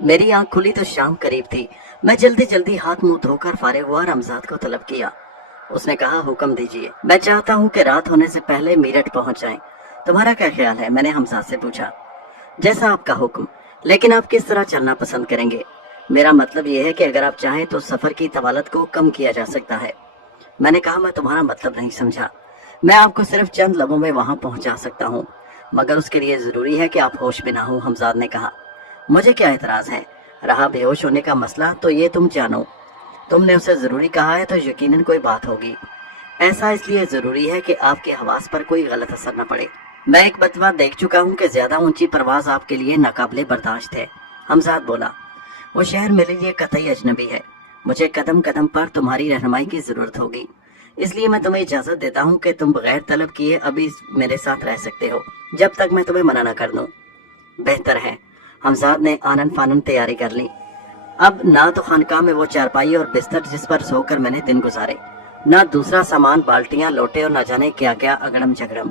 मेरी आंख खुली तो शाम करीब थी। मैं जल्दी जल्दी हाथ मुंह धोकर फारिग हुआ और हमजाद को तलब किया। उसने कहा, हुक्म दीजिए। मैं चाहता हूँ कि रात होने से पहले मीरठ पहुंच जाएं। तुम्हारा क्या ख्याल है? मैंने हमजाद से पूछा। जैसा आपका हुक्म, लेकिन आप किस तरह चलना पसंद करेंगे? मेरा मतलब यह है कि अगर आप चाहें तो सफर की तवालत को कम किया जा सकता है। मैंने कहा, मैं तुम्हारा मतलब नहीं समझा। मैं आपको सिर्फ चंद लम्हों में वहां पहुंचा सकता हूँ, मगर उसके लिए जरूरी है कि आप होश में ना हो। हमजाद ने कहा। मुझे क्या एतराज है? रहा बेहोश होने का मसला तो ये तुम जानो। तुमने उसे जरूरी कहा है तो यकीनन कोई बात होगी। ऐसा इसलिए जरूरी है कि आपके हवास पर कोई गलत असर न पड़े। मैं एक बतवा देख चुका हूँ कि ज्यादा ऊंची परवाज आपके लिए नाकाबिले बर्दाश्त है। हमजाद बोला, वो शहर मेरे लिए कतई अजनबी है। मुझे कदम कदम पर तुम्हारी रहनुमाई की जरूरत होगी। इसलिए मैं तुम्हें इजाजत देता हूँ कि तुम बगैर तलब किए अभी मेरे साथ रह सकते हो, जब तक मैं तुम्हें मना न कर दूं। बेहतर है। हमजाद ने आनन फानन तैयारी कर ली। अब ना तो खानकाह में वो चारपाई और बिस्तर जिस पर सोकर मैंने दिन गुजारे, ना दूसरा सामान, बाल्टियां, लोटे और न जाने क्या क्या अगड़म झगड़म।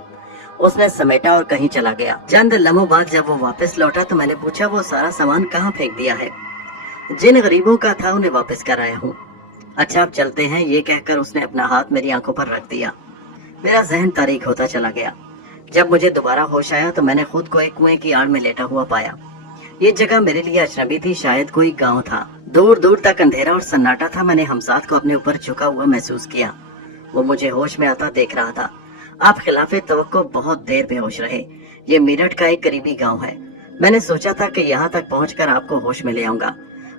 उसने समेटा और कहीं चला गया। चंद लम्हों बाद जब वो वापस लौटा तो मैंने पूछा, वो सारा सामान कहाँ फेंक दिया है? जिन गरीबों का था उन्हें वापस कर आया हूँ। अच्छा, अब चलते हैं। ये कहकर उसने अपना हाथ मेरी आंखों पर रख दिया। मेरा जहन तारीक होता चला गया। जब मुझे दोबारा होश आया तो मैंने खुद को एक कुएं की आड़ में लेटा हुआ पाया। ये जगह मेरे लिए अजनबी थी, शायद कोई गांव था। दूर दूर तक अंधेरा और सन्नाटा था। मैंने हमजाद को अपने ऊपर झुका हुआ महसूस किया। वो मुझे होश में आता देख रहा था। आप खिलाफे तवक्को बहुत देर बेहोश रहे। ये मेरठ का एक करीबी गांव है। मैंने सोचा था कि यहाँ तक पहुंचकर आपको होश में ले आऊंगा,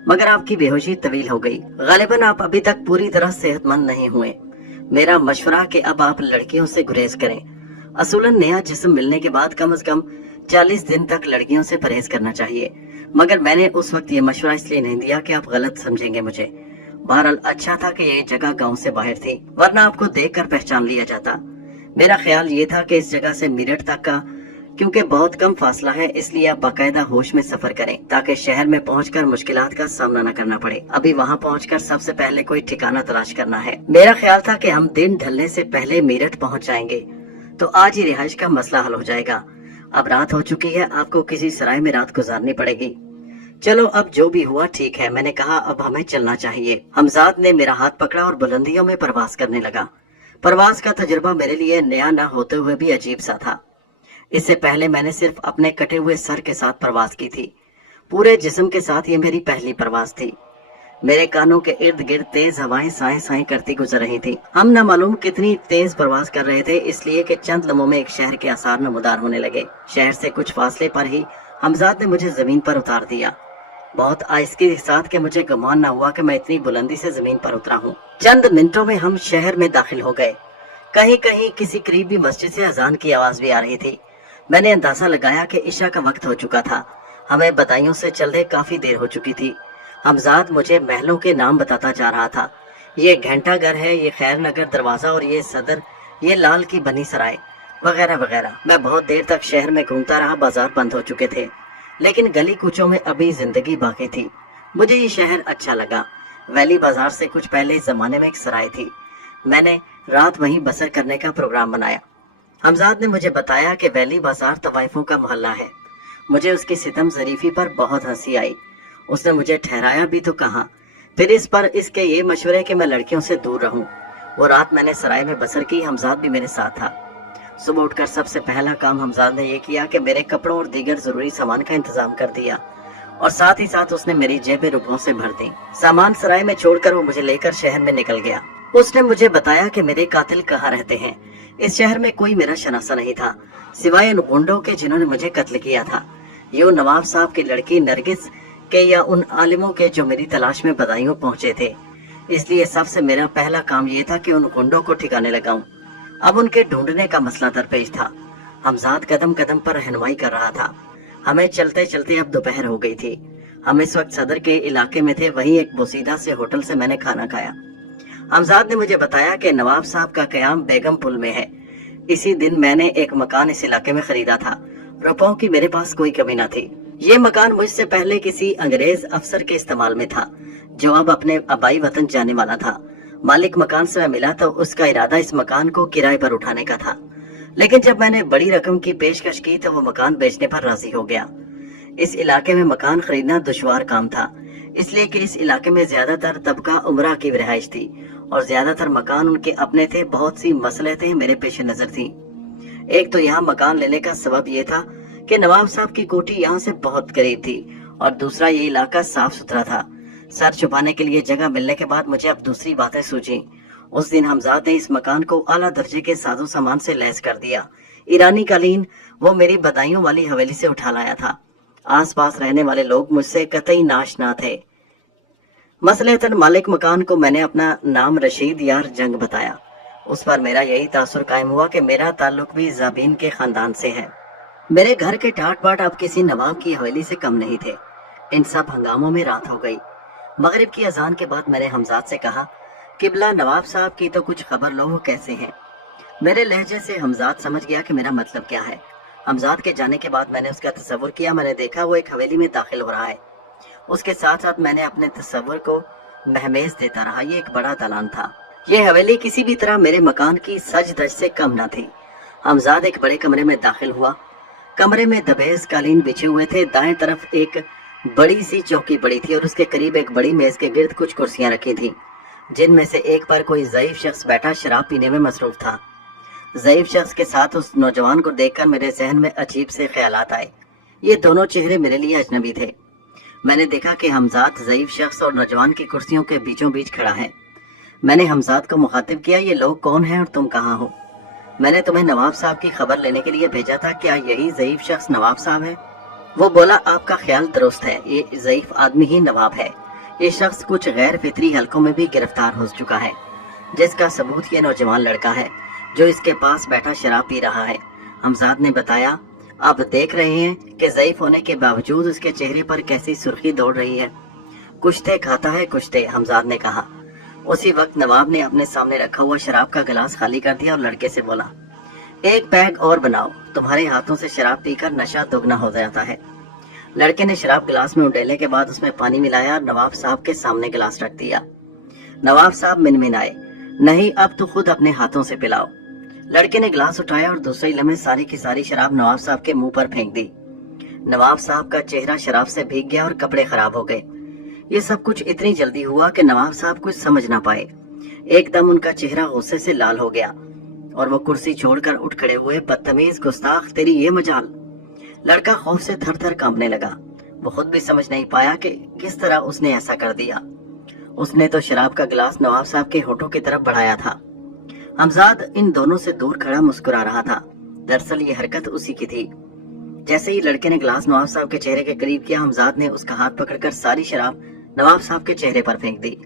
मगर आपकी बेहोशी तवील हो गई। गालिबन आप अभी तक पूरी तरह सेहतमंद नहीं हुए। मेरा मशवरा कि अब आप लड़कियों से गुरेज करें। असूलन नया जिस्म मिलने के बाद कम से कम 40 दिन तक लड़कियों से परहेज करना चाहिए, मगर मैंने उस वक्त ये मशवरा इसलिए नहीं दिया कि आप गलत समझेंगे मुझे। बहरहाल अच्छा था कि ये जगह गांव से बाहर थी, वरना आपको देखकर पहचान लिया जाता। मेरा ख्याल ये था कि इस जगह से मेरठ तक का क्योंकि बहुत कम फासला है, इसलिए आप बाकायदा होश में सफर करें ताकि शहर में पहुंचकर मुश्किलात का सामना न करना पड़े। अभी वहां पहुंचकर सबसे पहले कोई ठिकाना तलाश करना है। मेरा ख्याल था कि हम दिन ढलने से पहले मेरठ पहुंच जाएंगे तो आज ही रिहाइश का मसला हल हो जाएगा। अब रात हो चुकी है, आपको किसी सराय में रात गुजारनी पड़ेगी। चलो, अब जो भी हुआ ठीक है। मैंने कहा, अब हमें चलना चाहिए। हमजाद ने मेरा हाथ पकड़ा और बुलंदियों में परवास करने लगा। परवास का तजुर्बा मेरे लिए नया न होते हुए भी अजीब सा था। इससे पहले मैंने सिर्फ अपने कटे हुए सर के साथ परवास की थी। पूरे जिस्म के साथ ये मेरी पहली परवास थी। मेरे कानों के इर्द गिर्द तेज हवाएं साए साए करती गुजर रही थी। हम न मालूम कितनी तेज प्रवास कर रहे थे, इसलिए कि चंद लम्हों में एक शहर के आसार नमूदार होने लगे। शहर से कुछ फासले पर ही हमजाद ने मुझे जमीन पर उतार दिया। बहुत आहिस्ती के साथ कि मुझे गुमान न हुआ कि मैं इतनी बुलंदी से जमीन पर उतरा हूँ। चंद मिनटों में हम शहर में दाखिल हो गए। कहीं कहीं किसी करीबी मस्जिद से अजान की आवाज भी आ रही थी। मैंने अंदाजा लगाया कि इशा का वक्त हो चुका था। हमें बदायूं से चलते काफी देर हो चुकी थी। हमजाद मुझे महलों के नाम बताता जा रहा था। ये घंटाघर है, ये खैर नगर दरवाजा, और ये सदर, ये लाल की बनी सराय, वगैरह वगैरह। मैं बहुत देर तक शहर में घूमता रहा। बाजार बंद हो चुके थे, लेकिन गली कूचों में अभी जिंदगी बाकी थी। मुझे ये शहर अच्छा लगा। वैली बाजार से कुछ पहले इस जमाने में एक सराय थी। मैंने रात वहीं बसर करने का प्रोग्राम बनाया। हमजाद ने मुझे बताया कि वैली बाजार तवाइफों का मोहल्ला है। मुझे उसकी सितम जरीफी पर बहुत हंसी आई। उसने मुझे ठहराया भी तो कहा। फिर इस पर इसके ये मशवरे कि मैं लड़कियों से दूर रहूं। वो रात मैंने सराय में बसर की। हमजाद भी मेरे साथ था। सुबह उठकर सबसे पहला काम हमजाद ने ये किया कि मेरे कपड़ों और दीगर जरूरी सामान का इंतजाम कर दिया, और साथ ही साथ उसने मेरी जेबें रुपयों से भर दी। सामान सराय में छोड़कर वो मुझे लेकर शहर में निकल गया। उसने मुझे बताया कि मेरे कातिल कहाँ रहते हैं। इस शहर में कोई मेरा शनासा नहीं था, सिवाय उन गुंडों के जिन्होंने मुझे कत्ल किया था। ये नवाब साहब की लड़की नरगिस के या उन आलिमों के जो मेरी तलाश में बदायूं पहुंचे थे। इसलिए सबसे मेरा पहला काम ये था कि उन गुंडों को ठिकाने लगाऊं। अब उनके ढूंढने का मसला दरपेश था। हमजाद कदम कदम पर रहनुमाई कर रहा था। हमें चलते चलते अब दोपहर हो गई थी। हम इस वक्त सदर के इलाके में थे। वहीं एक बोसीदा से होटल से मैंने खाना खाया। हमजाद ने मुझे बताया कि नवाब साहब का कयाम बेगम पुल में है। इसी दिन मैंने एक मकान इस इलाके में खरीदा था। रुपयों की मेरे पास कोई कमी न थी। ये मकान मुझसे पहले किसी अंग्रेज अफसर के इस्तेमाल में था, जो अब अपने आबाई वतन जाने वाला था। मालिक मकान से मैं मिला तो उसका इरादा इस मकान को किराए पर उठाने का था, लेकिन जब मैंने बड़ी रकम की पेशकश की तो वो मकान बेचने पर राजी हो गया। इस इलाके में मकान खरीदना दुश्वार काम था, इसलिए कि इस इलाके में ज्यादातर तबका उमरा की रिहाइश थी और ज्यादातर मकान उनके अपने थे। बहुत सी मसलहतें मेरे पेश नजर थी। एक तो यहाँ मकान लेने का सबब ये था कि नवाब साहब की कोठी यहाँ से बहुत करीब थी और दूसरा ये इलाका साफ सुथरा था। सर छुपाने के लिए जगह मिलने के बाद मुझे अब दूसरी बातें सूझी। उस दिन हमजाद ने इस मकान को आला दर्जे के साजो सामान से लैस कर दिया। ईरानी कालीन वो मेरी बदायूं वाली हवेली से उठा लाया था। आस पास रहने वाले लोग मुझसे कतई नाशना थे। मसलतन मालिक मकान को मैंने अपना नाम रशीद यार जंग बताया। उस पर मेरा यही तासुर कायम हुआ कि मेरा ताल्लुक भी ज़ाबीन के खानदान से है। मेरे घर के ठाट बाट अब किसी नवाब की हवेली से कम नहीं थे। इन सब हंगामों में रात हो गई। मगरिब की अजान के बाद मैंने हमजाद से कहा, किबला नवाब साहब की तो कुछ खबर लो, वो कैसे हैं? मेरे लहजे से हमजाद समझ गया कि मेरा मतलब क्या है। हमजाद के जाने के बाद मैंने उसका तस्वुर किया। मैंने देखा वो एक हवेली में दाखिल हो रहा है। उसके साथ साथ मैंने अपने तस्वुर को महमेज देता रहा। ये एक बड़ा दालान था। ये हवेली किसी भी तरह मेरे मकान की सज धज से कम न थी। हमजाद एक बड़े कमरे में दाखिल हुआ। कमरे में दबेज कालीन बिछे हुए थे। दाएं तरफ एक बड़ी सी चौकी पड़ी थी और उसके करीब एक बड़ी मेज के गिर्द कुछ कुर्सियां रखी थी, जिनमें से एक पर कोई ज़ईफ शख्स बैठा शराब पीने में मसरूफ था। ज़ईफ शख्स के साथ उस नौजवान को देखकर मेरे जहन में अजीब से ख्यालात आए। ये दोनों चेहरे मेरे लिए अजनबी थे। मैंने देखा कि हमजाद ज़ईफ शख्स और नौजवान की कुर्सियों के बीचों बीच खड़ा है। मैंने हमजाद को मुखातिब किया, ये लोग कौन हैं और तुम कहाँ हो? मैंने तुम्हें नवाब साहब की खबर लेने के लिए भेजा था, क्या यही ज़ईफ शख्स नवाब साहब है? वो बोला, आपका ख्याल दुरुस्त है, ये ज़ईफ आदमी ही नवाब है। ये शख्स कुछ गैर फितरी हलकों में भी गिरफ्तार हो चुका है, जिसका सबूत ये नौजवान लड़का है जो इसके पास बैठा शराब पी रहा है। हमजाद ने बताया, आप देख रहे हैं कि ज़ईफ होने के बावजूद उसके चेहरे पर कैसी सुर्खी दौड़ रही है। कुश्ते खाता है कुश्ते, हमजाद ने कहा। उसी वक्त नवाब ने अपने सामने रखा हुआ शराब का गिलास खाली कर दिया और लड़के से बोला, एक पैग और बनाओ, तुम्हारे हाथों से शराब पीकर नशा दोगुना हो जाता है। लड़के ने शराब गिलास में उंडेलने के बाद उसमें पानी मिलाया और नवाब साहब के सामने गिलास रख दिया। नवाब साहब मिनमिनाए, नहीं अब तो खुद अपने हाथों से पिलाओ। लड़के ने गिलास उठाया और दूसरे लम्हे सारी की सारी शराब नवाब साहब के मुंह पर फेंक दी। नवाब साहब का चेहरा शराब से भीग गया और कपड़े खराब हो गए। ये सब कुछ इतनी जल्दी हुआ कि नवाब साहब कुछ समझ ना पाए। एकदम उनका चेहरा गुस्से से लाल हो गया और वो कुर्सी छोड़कर उठ खड़े हुए। बदतमीज, गुस्ताख, तेरी ये मजाल। लड़का खौफ से थर थर कांपने लगा। वो खुद भी समझ नहीं पाया कि किस तरह उसने ऐसा कर दिया। उसने तो शराब का गिलास नवाब साहब के होठों की तरफ बढ़ाया था। हमजाद इन दोनों से दूर खड़ा मुस्कुरा रहा था। दरअसल ये हरकत उसी की थी। जैसे ही लड़के ने गिलास नवाब साहब के चेहरे के करीब किया, हमजाद ने उसका हाथ पकड़कर सारी शराब नवाब साहब के चेहरे पर फेंक दी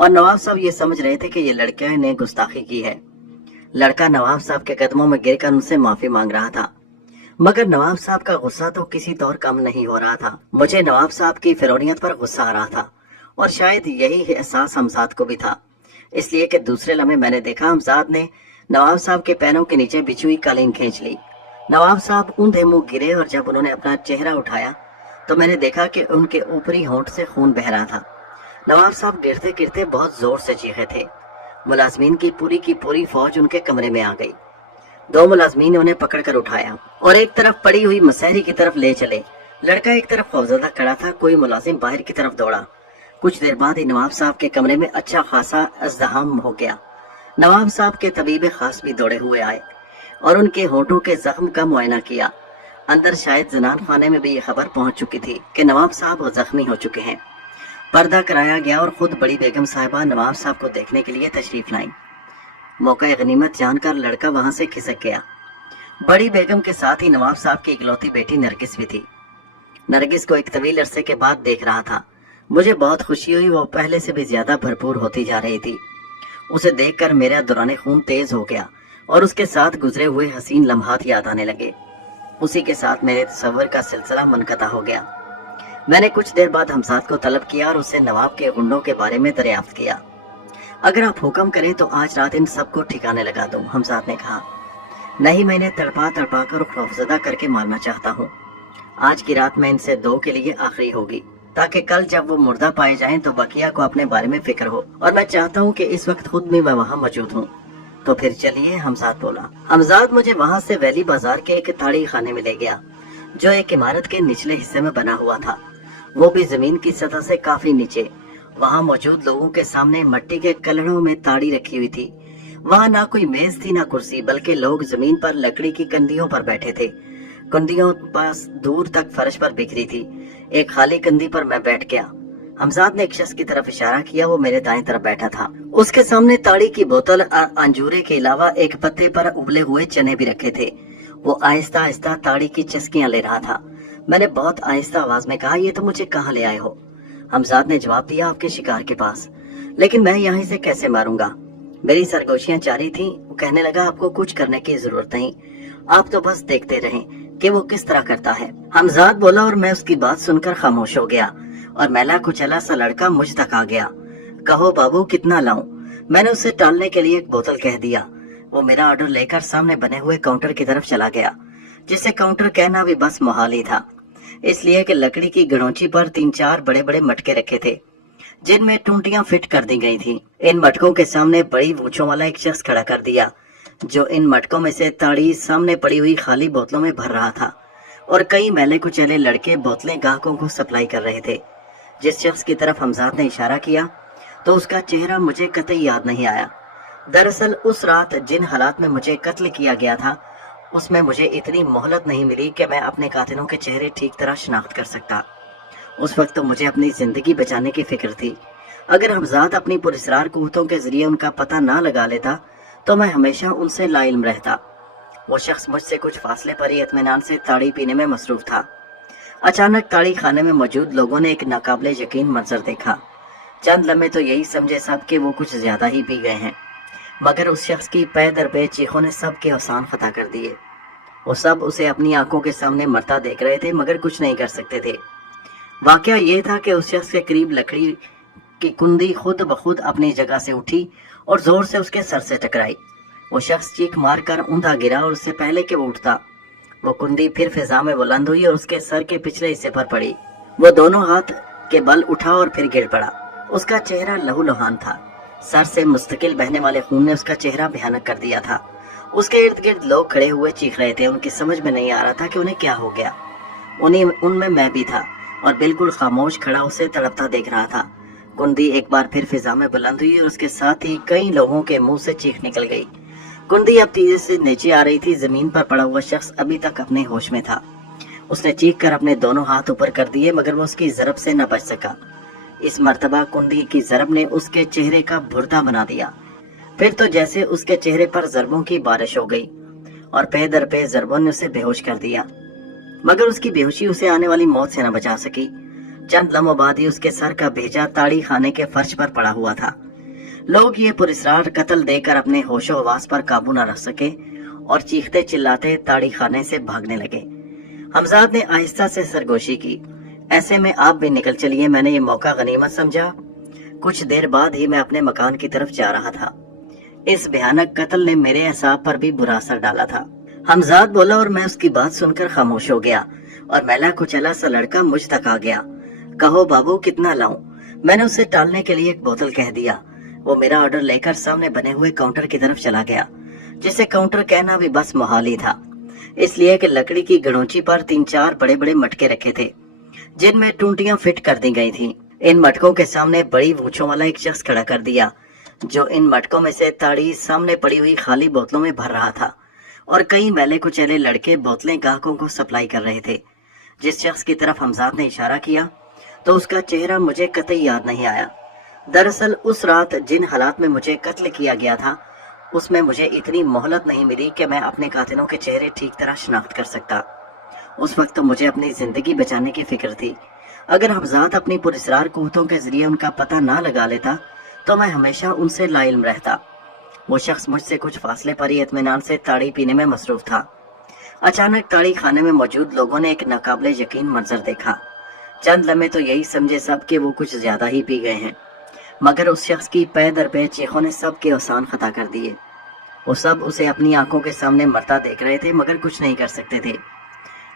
और नवाब साहब ये समझ रहे थे कि ये लड़के ने गुस्ताखी की है। लड़का नवाब साहब के कदमों में गिरकर उनसे माफी मांग रहा था, मगर नवाब साहब का गुस्सा तो किसी तौर कम नहीं हो रहा था। मुझे नवाब साहब की फिरौनियत पर गुस्सा आ रहा था और शायद यही एहसास हमजाद को भी था, इसलिए कि दूसरे लम्हे मैंने देखा हमजाद ने नवाब साहब के पैरों के नीचे बिछी हुई कालीन खींच ली। नवाब साहब ऊंधे मुंह गिरे और जब उन्होंने अपना चेहरा उठाया तो मैंने देखा कि उनके ऊपरी होंठ से खून बह रहा था। नवाब साहब गिरते गिरते बहुत जोर से चीखे थे। मुलाजमीन की पूरी फौज उनके कमरे में आ गई। दो मुलाजमीन ने उन्हें पकड़कर उठाया और एक तरफ पड़ी हुई मसहरी की तरफ ले चले। लड़का एक तरफ खौफजदा खड़ा था। कोई मुलाजिम बाहर की तरफ दौड़ा। कुछ देर बाद ही नवाब साहब के कमरे में अच्छा खासा अज़्दहाम हो गया। नवाब साहब के तबीब खास भी दौड़े हुए आए और उनके होठों के जख्म का मुआयना किया। अंदर शायद जनान खाने में भी ये खबर पहुंच चुकी थी कि नवाब साहब जख्मी हो चुके हैं। पर्दा कराया गया और खुद बड़ी बेगम साहिबा नवाब साहब को देखने के लिए तशरीफ लाईं। मौका गनीमत जानकर लड़का वहां से खिसक गया। बड़ी बेगम के साथ ही नवाब साहब की इकलौती बेटी नरगिस भी थी। नरगिस को एक तवील अरसे के बाद देख रहा था। मुझे बहुत खुशी हुई। वो पहले से भी ज्यादा भरपूर होती जा रही थी। उसे देखकर मेरा दौरान खून तेज हो गया और उसके साथ गुजरे हुए हसीन लम्हात याद आने लगे। उसी के साथ मेरे तसव्वुर का सिलसिला मुनक़ता हो गया। मैंने कुछ देर बाद हमजाद को तलब किया और उससे नवाब के गुंडों के बारे में दरियाफ्त किया। अगर आप हुक्म करें तो आज रात इन सबको ठिकाने लगा दूं, हमजाद ने कहा। नहीं, मैं इन्हें तड़पा तड़पा कर खौफजदा करके मारना चाहता हूँ। आज की रात में इनसे दो के लिए आखिरी होगी, ताकि कल जब वो मुर्दा पाए जाएं तो बकिया को अपने बारे में फिक्र हो। और मैं चाहता हूँ कि इस वक्त खुद भी मैं वहाँ मौजूद हूँ। तो फिर चलिए, हमजाद बोला। हमजाद मुझे वहाँ से वैली बाजार के एक ताड़ी खाने में ले गया। जो एक इमारत के निचले हिस्से में बना हुआ था, वो भी जमीन की सतह से काफी नीचे। वहां मौजूद लोगों के सामने मिट्टी के कलड़ों में ताड़ी रखी हुई थी। वहां ना कोई मेज थी ना कुर्सी, बल्कि लोग जमीन पर लकड़ी की कंधियों पर बैठे थे। कंधियों पास दूर तक फर्श पर बिखरी थी। एक खाली कंधी पर मैं बैठ गया। हमजाद ने एक शख्स की तरफ इशारा किया, वो मेरे दाएं तरफ बैठा था। उसके सामने ताड़ी की बोतल और अंजूरे के अलावा एक पत्ते पर उबले हुए चने भी रखे थे। वो आहिस्ता आहिस्ता ताड़ी की चस्कियां ले रहा था। मैंने बहुत आहिस्ता आवाज में कहा, ये तो मुझे कहाँ ले आए हो? हमजाद ने जवाब दिया, आपके शिकार के पास। लेकिन मैं यहाँ से कैसे मारूंगा? मेरी सरगोशियां जारी थी। वो कहने लगा, आपको कुछ करने की जरूरत नहीं, आप तो बस देखते रहें कि वो किस तरह करता है। हमजाद बोला और मैं उसकी बात सुनकर खामोश हो गया और मैला कुचला सा लड़का मुझ तक आ गया। कहो बाबू, कितना लाऊं? मैंने उसे टालने के लिए एक बोतल कह दिया। वो मेरा ऑर्डर लेकर सामने बने हुए काउंटर की तरफ चला गया, जिसे काउंटर कहना भी बस मुहाल ही था, इसलिए कि लकड़ी की गड़ोंची पर 3-4 बड़े बड़े मटके रखे थे, जिनमें टूंटियां फिट कर दी गई थी। इन मटकों के सामने बड़ी मूंछों वाला एक शख्स खड़ा कर दिया, जो इन मटकों में से ताड़ी सामने पड़ी हुई खाली बोतलों में भर रहा था, और कई मैले कुचैले लड़के बोतलें ग्राहकों को सप्लाई कर रहे थे। जिस शख्स की तरफ हमजाद ने इशारा किया तो उसका चेहरा मुझे कतई याद नहीं आया। दरअसल उस रात जिन हालात में मुझे कत्ल किया गया था, उसमें मुझे इतनी मोहलत नहीं मिली कि मैं अपने कातिलों के चेहरे ठीक तरह शनाख्त कर सकता। उस वक्त तो मुझे अपनी जिंदगी बचाने की फिक्र थी। अगर हमजाद अपनी पुरस्रार कुव्वतों के जरिए उनका पता ना लगा लेता तो मैं हमेशा उनसे लाइल्म रहता। वो शख्स मुझसे कुछ फासले पर ही इत्मीनान से ताड़ी पीने में मसरूफ था। अचानक ताड़ी खाने में मौजूद लोगों ने एक नाकाबिले यकीन मंजर देखा। चंद लम्हे तो यही समझे सब कि वो कुछ ज्यादा ही पी गए हैं, मगर उस शख्स की पै दर पे चीखों ने सब के आसान खता कर दिए। वो सब उसे अपनी आंखों के सामने मरता देख रहे थे, मगर कुछ नहीं कर सकते थे। वाकया ये था कि उस शख्स के करीब लकड़ी की कुंदी खुद ब खुद अपनी जगह से उठी और जोर से उसके सर से टकराई। वो शख्स चीख मारकर ऊंधा गिरा और उससे पहले कि वो उठता, वो कुंदी फिर फिजा में बुलंद हुई और उसके सर के पिछले हिस्से पर पड़ी। वो दोनों हाथ के बल उठा और फिर गिर पड़ा। उसका चेहरा लहूलुहान था। सर से मुस्तकिल बहने वाले खून ने उसका चेहरा भयानक कर दिया था। उसके इर्द गिर्द लोग खड़े हुए चीख रहे थे। उनकी समझ में नहीं आ रहा था कि उन्हें क्या हो गया। उनमें मैं भी था और बिल्कुल खामोश खड़ा उसे तड़पता देख रहा था। कुंदी एक बार फिर फिजा में बुलंद हुई और उसके साथ ही कई लोगों के मुंह से चीख निकल गई। कुंदी अब तेजी से नीचे आ रही थी। जमीन पर पड़ा हुआ शख्स अभी तक अपने होश में था। उसने चीख कर अपने दोनों हाथ ऊपर कर दिए, मगर वो उसकी जरब से न बच सका। इस मर्तबा कुंदी की जरब ने उसके चेहरे का भुर्दा बना दिया। फिर तो जैसे उसके चेहरे पर जरबों की बारिश हो गई और पे दर पे जरबों ने उसे बेहोश कर दिया, मगर उसकी बेहोशी उसे आने वाली मौत से न बचा सकी। चंद लम्हों बाद ही उसके सर का भेजा ताड़ी खाने के फर्श पर पड़ा हुआ था। लोग ये पुरस्कार कत्ल देकर अपने होशो हवास पर काबू न रख सके और चीखते चिल्लाते ताड़ी खाने से भागने लगे। हमजाद ने आहिस्ता से सरगोशी की, ऐसे में आप भी निकल चलिए, मैंने ये मौका गनीमत समझा। कुछ देर बाद ही मैं अपने मकान की तरफ जा रहा था। इस भयानक कत्ल ने मेरे असाब पर भी बुरा असर डाला था। हमजाद बोला और मैं उसकी बात सुनकर खामोश हो गया और मैला कुचला सा लड़का मुझ तक आ गया। कहो बाबू, कितना लाऊं? मैंने उसे टालने के लिए एक बोतल कह दिया। वो मेरा ऑर्डर लेकर सामने बने हुए काउंटर की तरफ चला गया, जिसे काउंटर कहना भी बस मुहाल ही था, इसलिए कि लकड़ी की गड़ोंची पर 3-4 बड़े बड़े मटके रखे थे, जिनमें टूंटियां फिट कर दी गई थी। इन मटकों के सामने बड़ी मूंछों वाला एक शख्स खड़ा कर दिया, जो इन मटकों में से ताड़ी सामने पड़ी हुई खाली बोतलों में भर रहा था, और कई मैले कुचैले लड़के बोतलें ग्राहकों को सप्लाई कर रहे थे। जिस शख्स की तरफ हमजाद ने इशारा किया तो उसका चेहरा मुझे कतई याद नहीं आया। दरअसल उस रात जिन हालात में मुझे कत्ल किया गया था, उसमें मुझे इतनी मोहलत नहीं मिली कि मैं अपने कातिलों के चेहरे ठीक तरह शनाख्त कर सकता। उस वक्त तो मुझे अपनी जिंदगी बचाने की फिक्र थी। अगर हमजाद अपनी पुरस्रार कुव्वतों के जरिए उनका पता ना लगा लेता तो मैं हमेशा उनसे लाइल्म रहता। वो शख्स मुझसे कुछ फासले पर ही इत्मीनान से ताड़ी पीने में मसरूफ था। अचानक ताड़ी खाने में मौजूद लोगों ने एक नाकाबिले यकीन मंजर देखा। चंद लम्हे तो यही समझे सब कि वो कुछ ज्यादा ही पी गए हैं, मगर उस शख्स की पै दर पे चीखों ने सब के आसान खता कर दिए। वो सब उसे अपनी आंखों के सामने मरता देख रहे थे, मगर कुछ नहीं कर सकते थे।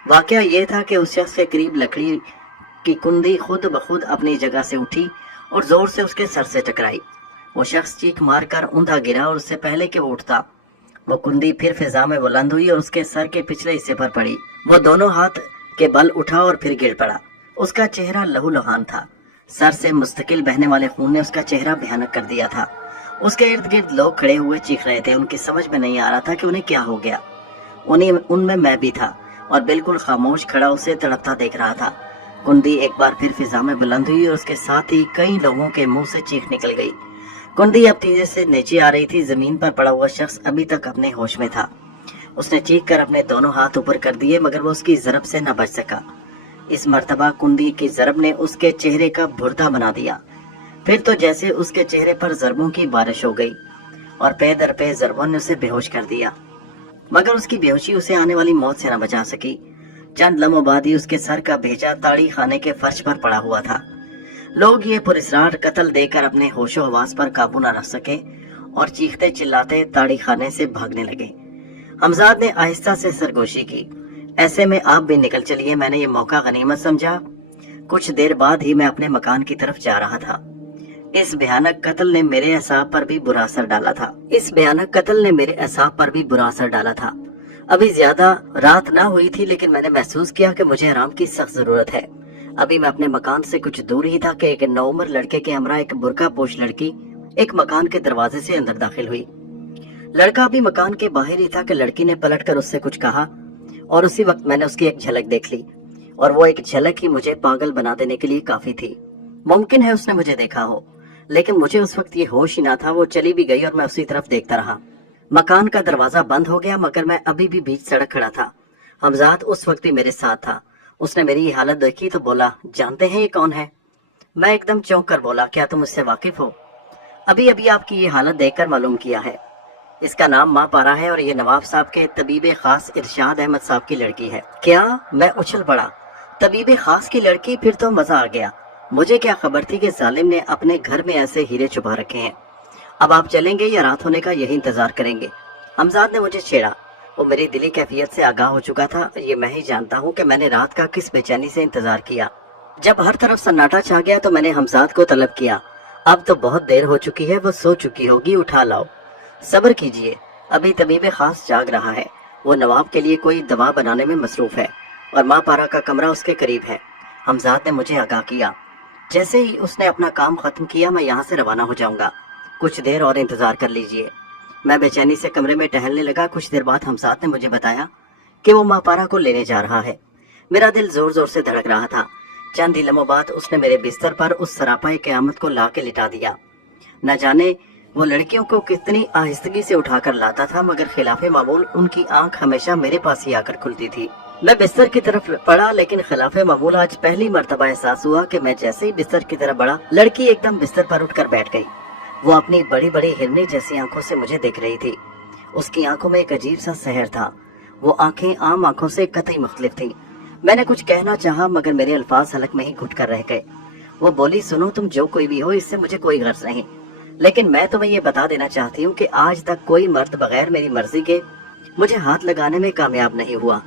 वाकया ये था कि उस शख्स के करीब लकड़ी की कुंदी खुद ब खुद अपनी जगह से उठी और जोर से उसके सर से टकराई। वो शख्स चीख मारकर ऊंधा गिरा और उससे पहले कि वो उठता, वो कुंदी फिर फिजा में बुलंद हुई और उसके सर के पिछले हिस्से पर पड़ी। वो दोनों हाथ कि बल उठा और फिर गिर पड़ा। उसका चेहरा लहूलुहान था। सर से मुस्तकिल बहने वाले खून ने उसका चेहरा भयानक कर दिया था। उसके इर्द गिर्द लोग खड़े हुए चीख रहे थे। उनकी समझ में नहीं आ रहा था कि उन्हें क्या हो गया। उनमें मैं भी था और बिल्कुल खामोश खड़ा उसे तड़पता देख रहा था। कुंदी एक बार फिर फिजा में बुलंद हुई और उसके साथ ही कई लोगों के मुंह से चीख निकल गई। कुंदी अब तेजी से नीचे आ रही थी। जमीन पर पड़ा हुआ शख्स अभी तक अपने होश में था। उसने चीख कर अपने दोनों हाथ ऊपर कर दिए, मगर वो उसकी जरब से न बच सका। इस मर्तबा कुंदी की जरब ने उसके चेहरे का भुर्दा बना दिया। फिर तो जैसे उसके चेहरे पर जरबों की बारिश हो गई और पे दर पे जरबों ने उसे बेहोश कर दिया, मगर उसकी बेहोशी उसे आने वाली मौत से न बचा सकी। चंद लम्हों बाद ही उसके सर का भेजा ताड़ी खाने के फर्श पर पड़ा हुआ था। लोग ये पुरस्कार कत्ल देकर अपने होशो हवास पर काबू न रख सके और चीखते चिल्लाते ताड़ी खाने से भागने लगे। हमजाद ने आहिस्ता से सरगोशी की, ऐसे में आप भी निकल चलिए, मैंने ये मौका गनीमत समझा। कुछ देर बाद ही मैं अपने मकान की तरफ जा रहा था। इस भयानक कत्ल ने मेरे असाब पर भी बुरा असर डाला था। अभी ज्यादा रात ना हुई थी, लेकिन मैंने महसूस किया कि मुझे आराम की सख्त जरूरत है। अभी मैं अपने मकान से कुछ दूर ही था कि एक नौउम्र लड़के के हमरा एक बुर्का पोश लड़की एक मकान के दरवाजे से अंदर दाखिल हुई। लड़का भी मकान के बाहर ही था कि लड़की ने पलटकर उससे कुछ कहा और उसी वक्त मैंने उसकी एक झलक देख ली, और वो एक झलक ही मुझे पागल बना देने के लिए काफी थी। मुमकिन है उसने मुझे देखा हो, लेकिन मुझे उस वक्त ये होश ही ना था। वो चली भी गई और मैं उसी तरफ देखता रहा। मकान का दरवाजा बंद हो गया, मगर मैं अभी भी बीच सड़क खड़ा था। हमजाद उस वक्त भी मेरे साथ था। उसने मेरी ये हालत देखी तो बोला, जानते हैं ये कौन है? मैं एकदम चौंक कर बोला, क्या तुम उससे वाकिफ हो? अभी अभी आपकी ये हालत देखकर मालूम किया है। इसका नाम माँ पारा है और ये नवाब साहब के तबीब खास इरशाद अहमद साहब की लड़की है। क्या? मैं उछल पड़ा। तबीब खास की लड़की? फिर तो मजा आ गया। मुझे क्या खबर थी कि जालिम ने अपने घर में ऐसे हीरे छुपा रखे हैं। अब आप चलेंगे या रात होने का यही इंतजार करेंगे? हमजाद ने मुझे छेड़ा। वो मेरी दिली कैफियत से आगाह हो चुका था। ये मैं ही जानता हूँ कि मैंने रात का किस बेचैनी से इंतजार किया। जब हर तरफ सन्नाटा छा गया तो मैंने हमजाद को तलब किया। अब तो बहुत देर हो चुकी है, वो सो चुकी होगी, उठा लाओ। सब्र कीजिए, अभी तबीब खास जाग रहा है। वो नवाब के लिए कोई दवा बनाने में मसरूफ है और माँ पारा का कमरा उसके करीब है। हमजाद ने मुझे आगाह किया। जैसे ही उसने अपना काम खत्म किया, मैं यहाँ से रवाना हो जाऊंगा। कुछ देर और इंतजार कर लीजिए। मैं बेचैनी से कमरे में टहलने लगा। कुछ देर बाद हमजाद ने मुझे बताया कि वो माँ पारा को लेने जा रहा है। मेरा दिल जोर जोर से धड़क रहा था। चंद ही लम्हों बाद उसने मेरे बिस्तर पर उस सरापाए क़यामत को ला के लिटा दिया। न जाने वो लड़कियों को कितनी आहिस्तगी से उठाकर लाता था, मगर खिलाफे मामूल उनकी आंख हमेशा मेरे पास ही आकर खुलती थी। मैं बिस्तर की तरफ पड़ा, लेकिन खिलाफे मामूल आज पहली मर्तबा एहसास हुआ कि मैं जैसे ही बिस्तर की तरफ बढ़ा, लड़की एकदम बिस्तर पर उठकर बैठ गई। वो अपनी बड़ी बड़ी हिरनी जैसी आंखों से मुझे देख रही थी। उसकी आंखों में एक अजीब सा सहर था। वो आंखें आम आंखों से कतई मुख्तलिफ थी। मैंने कुछ कहना चाहा, मगर मेरे अल्फाज हलक में ही घुट कर रह गए। वो बोली, सुनो, तुम जो कोई भी हो, इससे मुझे कोई गर्ज नहीं, लेकिन मैं तुम्हें ये बता देना चाहती हूँ कि आज तक कोई मर्द बगैर मेरी मर्जी के मुझे हाथ लगाने में कामयाब नहीं हुआ।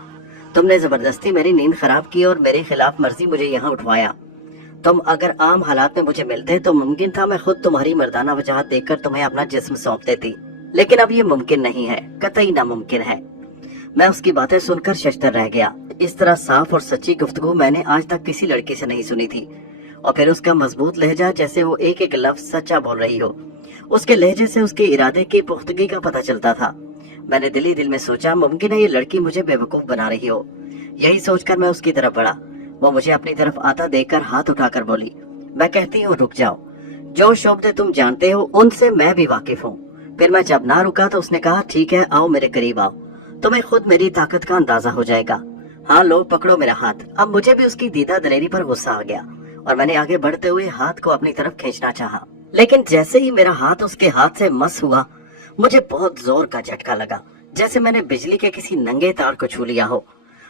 तुमने जबरदस्ती मेरी नींद खराब की और मेरे खिलाफ मर्जी मुझे यहाँ उठवाया। तुम अगर आम हालात में मुझे मिलते तो मुमकिन था मैं खुद तुम्हारी मर्दाना वजाहत देखकर तुम्हें अपना जिस्म सौंप देती, लेकिन अब ये मुमकिन नहीं है, कतई नामुमकिन है। मैं उसकी बातें सुनकर शशतर रह गया। इस तरह साफ और सच्ची गुफ्तगू मैंने आज तक किसी लड़की से नहीं सुनी थी। और फिर उसका मजबूत लहजा, जैसे वो एक एक लफ्ज सच्चा बोल रही हो। उसके लहजे से उसके इरादे की पुख्तगी का पता चलता था। मैंने दिल ही दिल में सोचा, मुमकिन है ये लड़की मुझे बेवकूफ बना रही हो। यही सोचकर मैं उसकी तरफ बढ़ा। वो मुझे अपनी तरफ आता देखकर हाथ उठाकर बोली, मैं कहती हूँ रुक जाओ। जो शब्द तुम जानते हो उनसे मैं भी वाकिफ हूँ। फिर मैं जब ना रुका तो उसने कहा, ठीक है, आओ मेरे करीब आओ, तुम्हें खुद मेरी ताकत का अंदाजा हो जाएगा। हाँ लो, पकड़ो मेरा हाथ। अब मुझे भी उसकी दीदा दलेरी पर गुस्सा आ गया और मैंने आगे बढ़ते हुए हाथ को अपनी तरफ खींचना चाहा, लेकिन जैसे ही मेरा हाथ उसके हाथ से मस हुआ, मुझे बहुत जोर का झटका लगा, जैसे मैंने बिजली के किसी नंगे तार को छू लिया हो।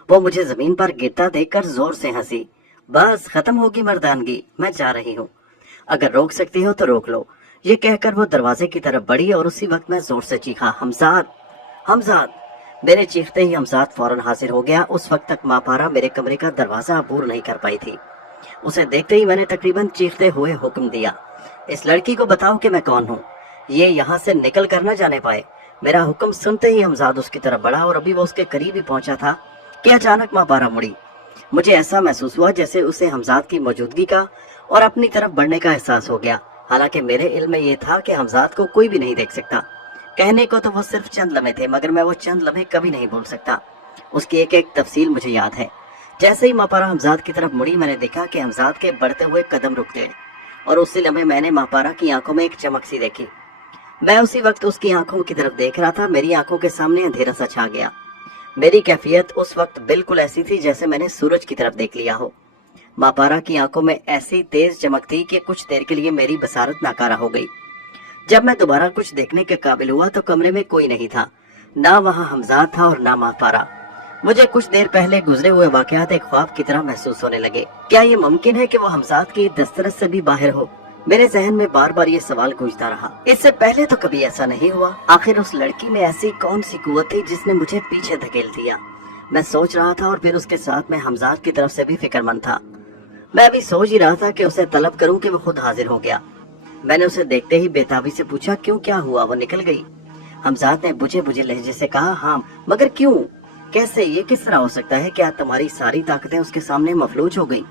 वो मुझे जमीन पर गिरता देखकर जोर से हंसी। बस खत्म होगी मर्दानगी, मैं जा रही हूँ, अगर रोक सकती हो तो रोक लो। ये कहकर वो दरवाजे की तरफ बढ़ी और उसी वक्त मैं जोर से चीखा, हमजाद, हमजाद। मेरे चीखते ही हमजाद फौरन हाजिर हो गया। उस वक्त तक माँ पारा मेरे कमरे का दरवाजा अबूर नहीं कर पाई थी। उसे देखते ही मैंने तकरीबन चीखते हुए हुक्म दिया, इस लड़की को बताओ कि मैं कौन हूँ, ये यहाँ से निकल कर न जाने पाए। मेरा हुक्म सुनते ही हमजाद उसकी तरफ बढ़ा और अभी वो उसके करीब ही पहुंचा था कि अचानक माँ पारा मुड़ी। मुझे ऐसा महसूस हुआ जैसे उसे हमजाद की मौजूदगी का और अपनी तरफ बढ़ने का एहसास हो गया। हालांकि मेरे इल्म में ये था कि हमजाद को कोई भी नहीं देख सकता। कहने को तो वो सिर्फ चंद लम्हे थे, मगर मैं वो चंद लम्हे कभी नहीं भूल सकता। उसकी एक एक तफसील मुझे याद है। जैसे ही मापारा हमजाद की तरफ मुड़ी, मैंने देखा कि हमजाद के बढ़ते हुए कदम रुक गए और उसी लम्हे मैंने मापारा की आंखों में एक चमक सी देखी। मैं उसी वक्त उसकी आंखों की तरफ देख रहा था। मेरी आंखों के सामने अंधेरा सा छा गया। मेरी कैफियत उस वक्त बिल्कुल ऐसी थी जैसे मैंने सूरज की तरफ देख लिया हो। मापारा की आंखों में ऐसी तेज चमक थी कि कुछ देर के लिए मेरी बसारत नाकारा हो गई। जब मैं दोबारा कुछ देखने के काबिल हुआ तो कमरे में कोई नहीं था, ना वहाँ हमजाद था और ना मापारा। मुझे कुछ देर पहले गुजरे हुए वाकयात एक ख्वाब की तरह महसूस होने लगे। क्या ये मुमकिन है कि वो हमजाद की दस्तरस से भी बाहर हो? मेरे जहन में बार बार ये सवाल गूंजता रहा। इससे पहले तो कभी ऐसा नहीं हुआ। आखिर उस लड़की में ऐसी कौन सी कुव्वत थी जिसने मुझे पीछे धकेल दिया? मैं सोच रहा था और फिर उसके साथ मैं हमजाद की तरफ से भी फिक्रमंद था। मैं अभी सोच ही रहा था कि उसे तलब करूं कि वो खुद हाजिर हो गया। मैंने उसे देखते ही बेताबी से पूछा, क्यों, क्या हुआ? वो निकल गई। हमजाद ने बुझे बुझे लहजे से कहा, हाँ, मगर क्यों, कैसे, ये किस तरह हो सकता है? क्या तुम्हारी सारी ताकतें उसके सामने मफलूज हो गई?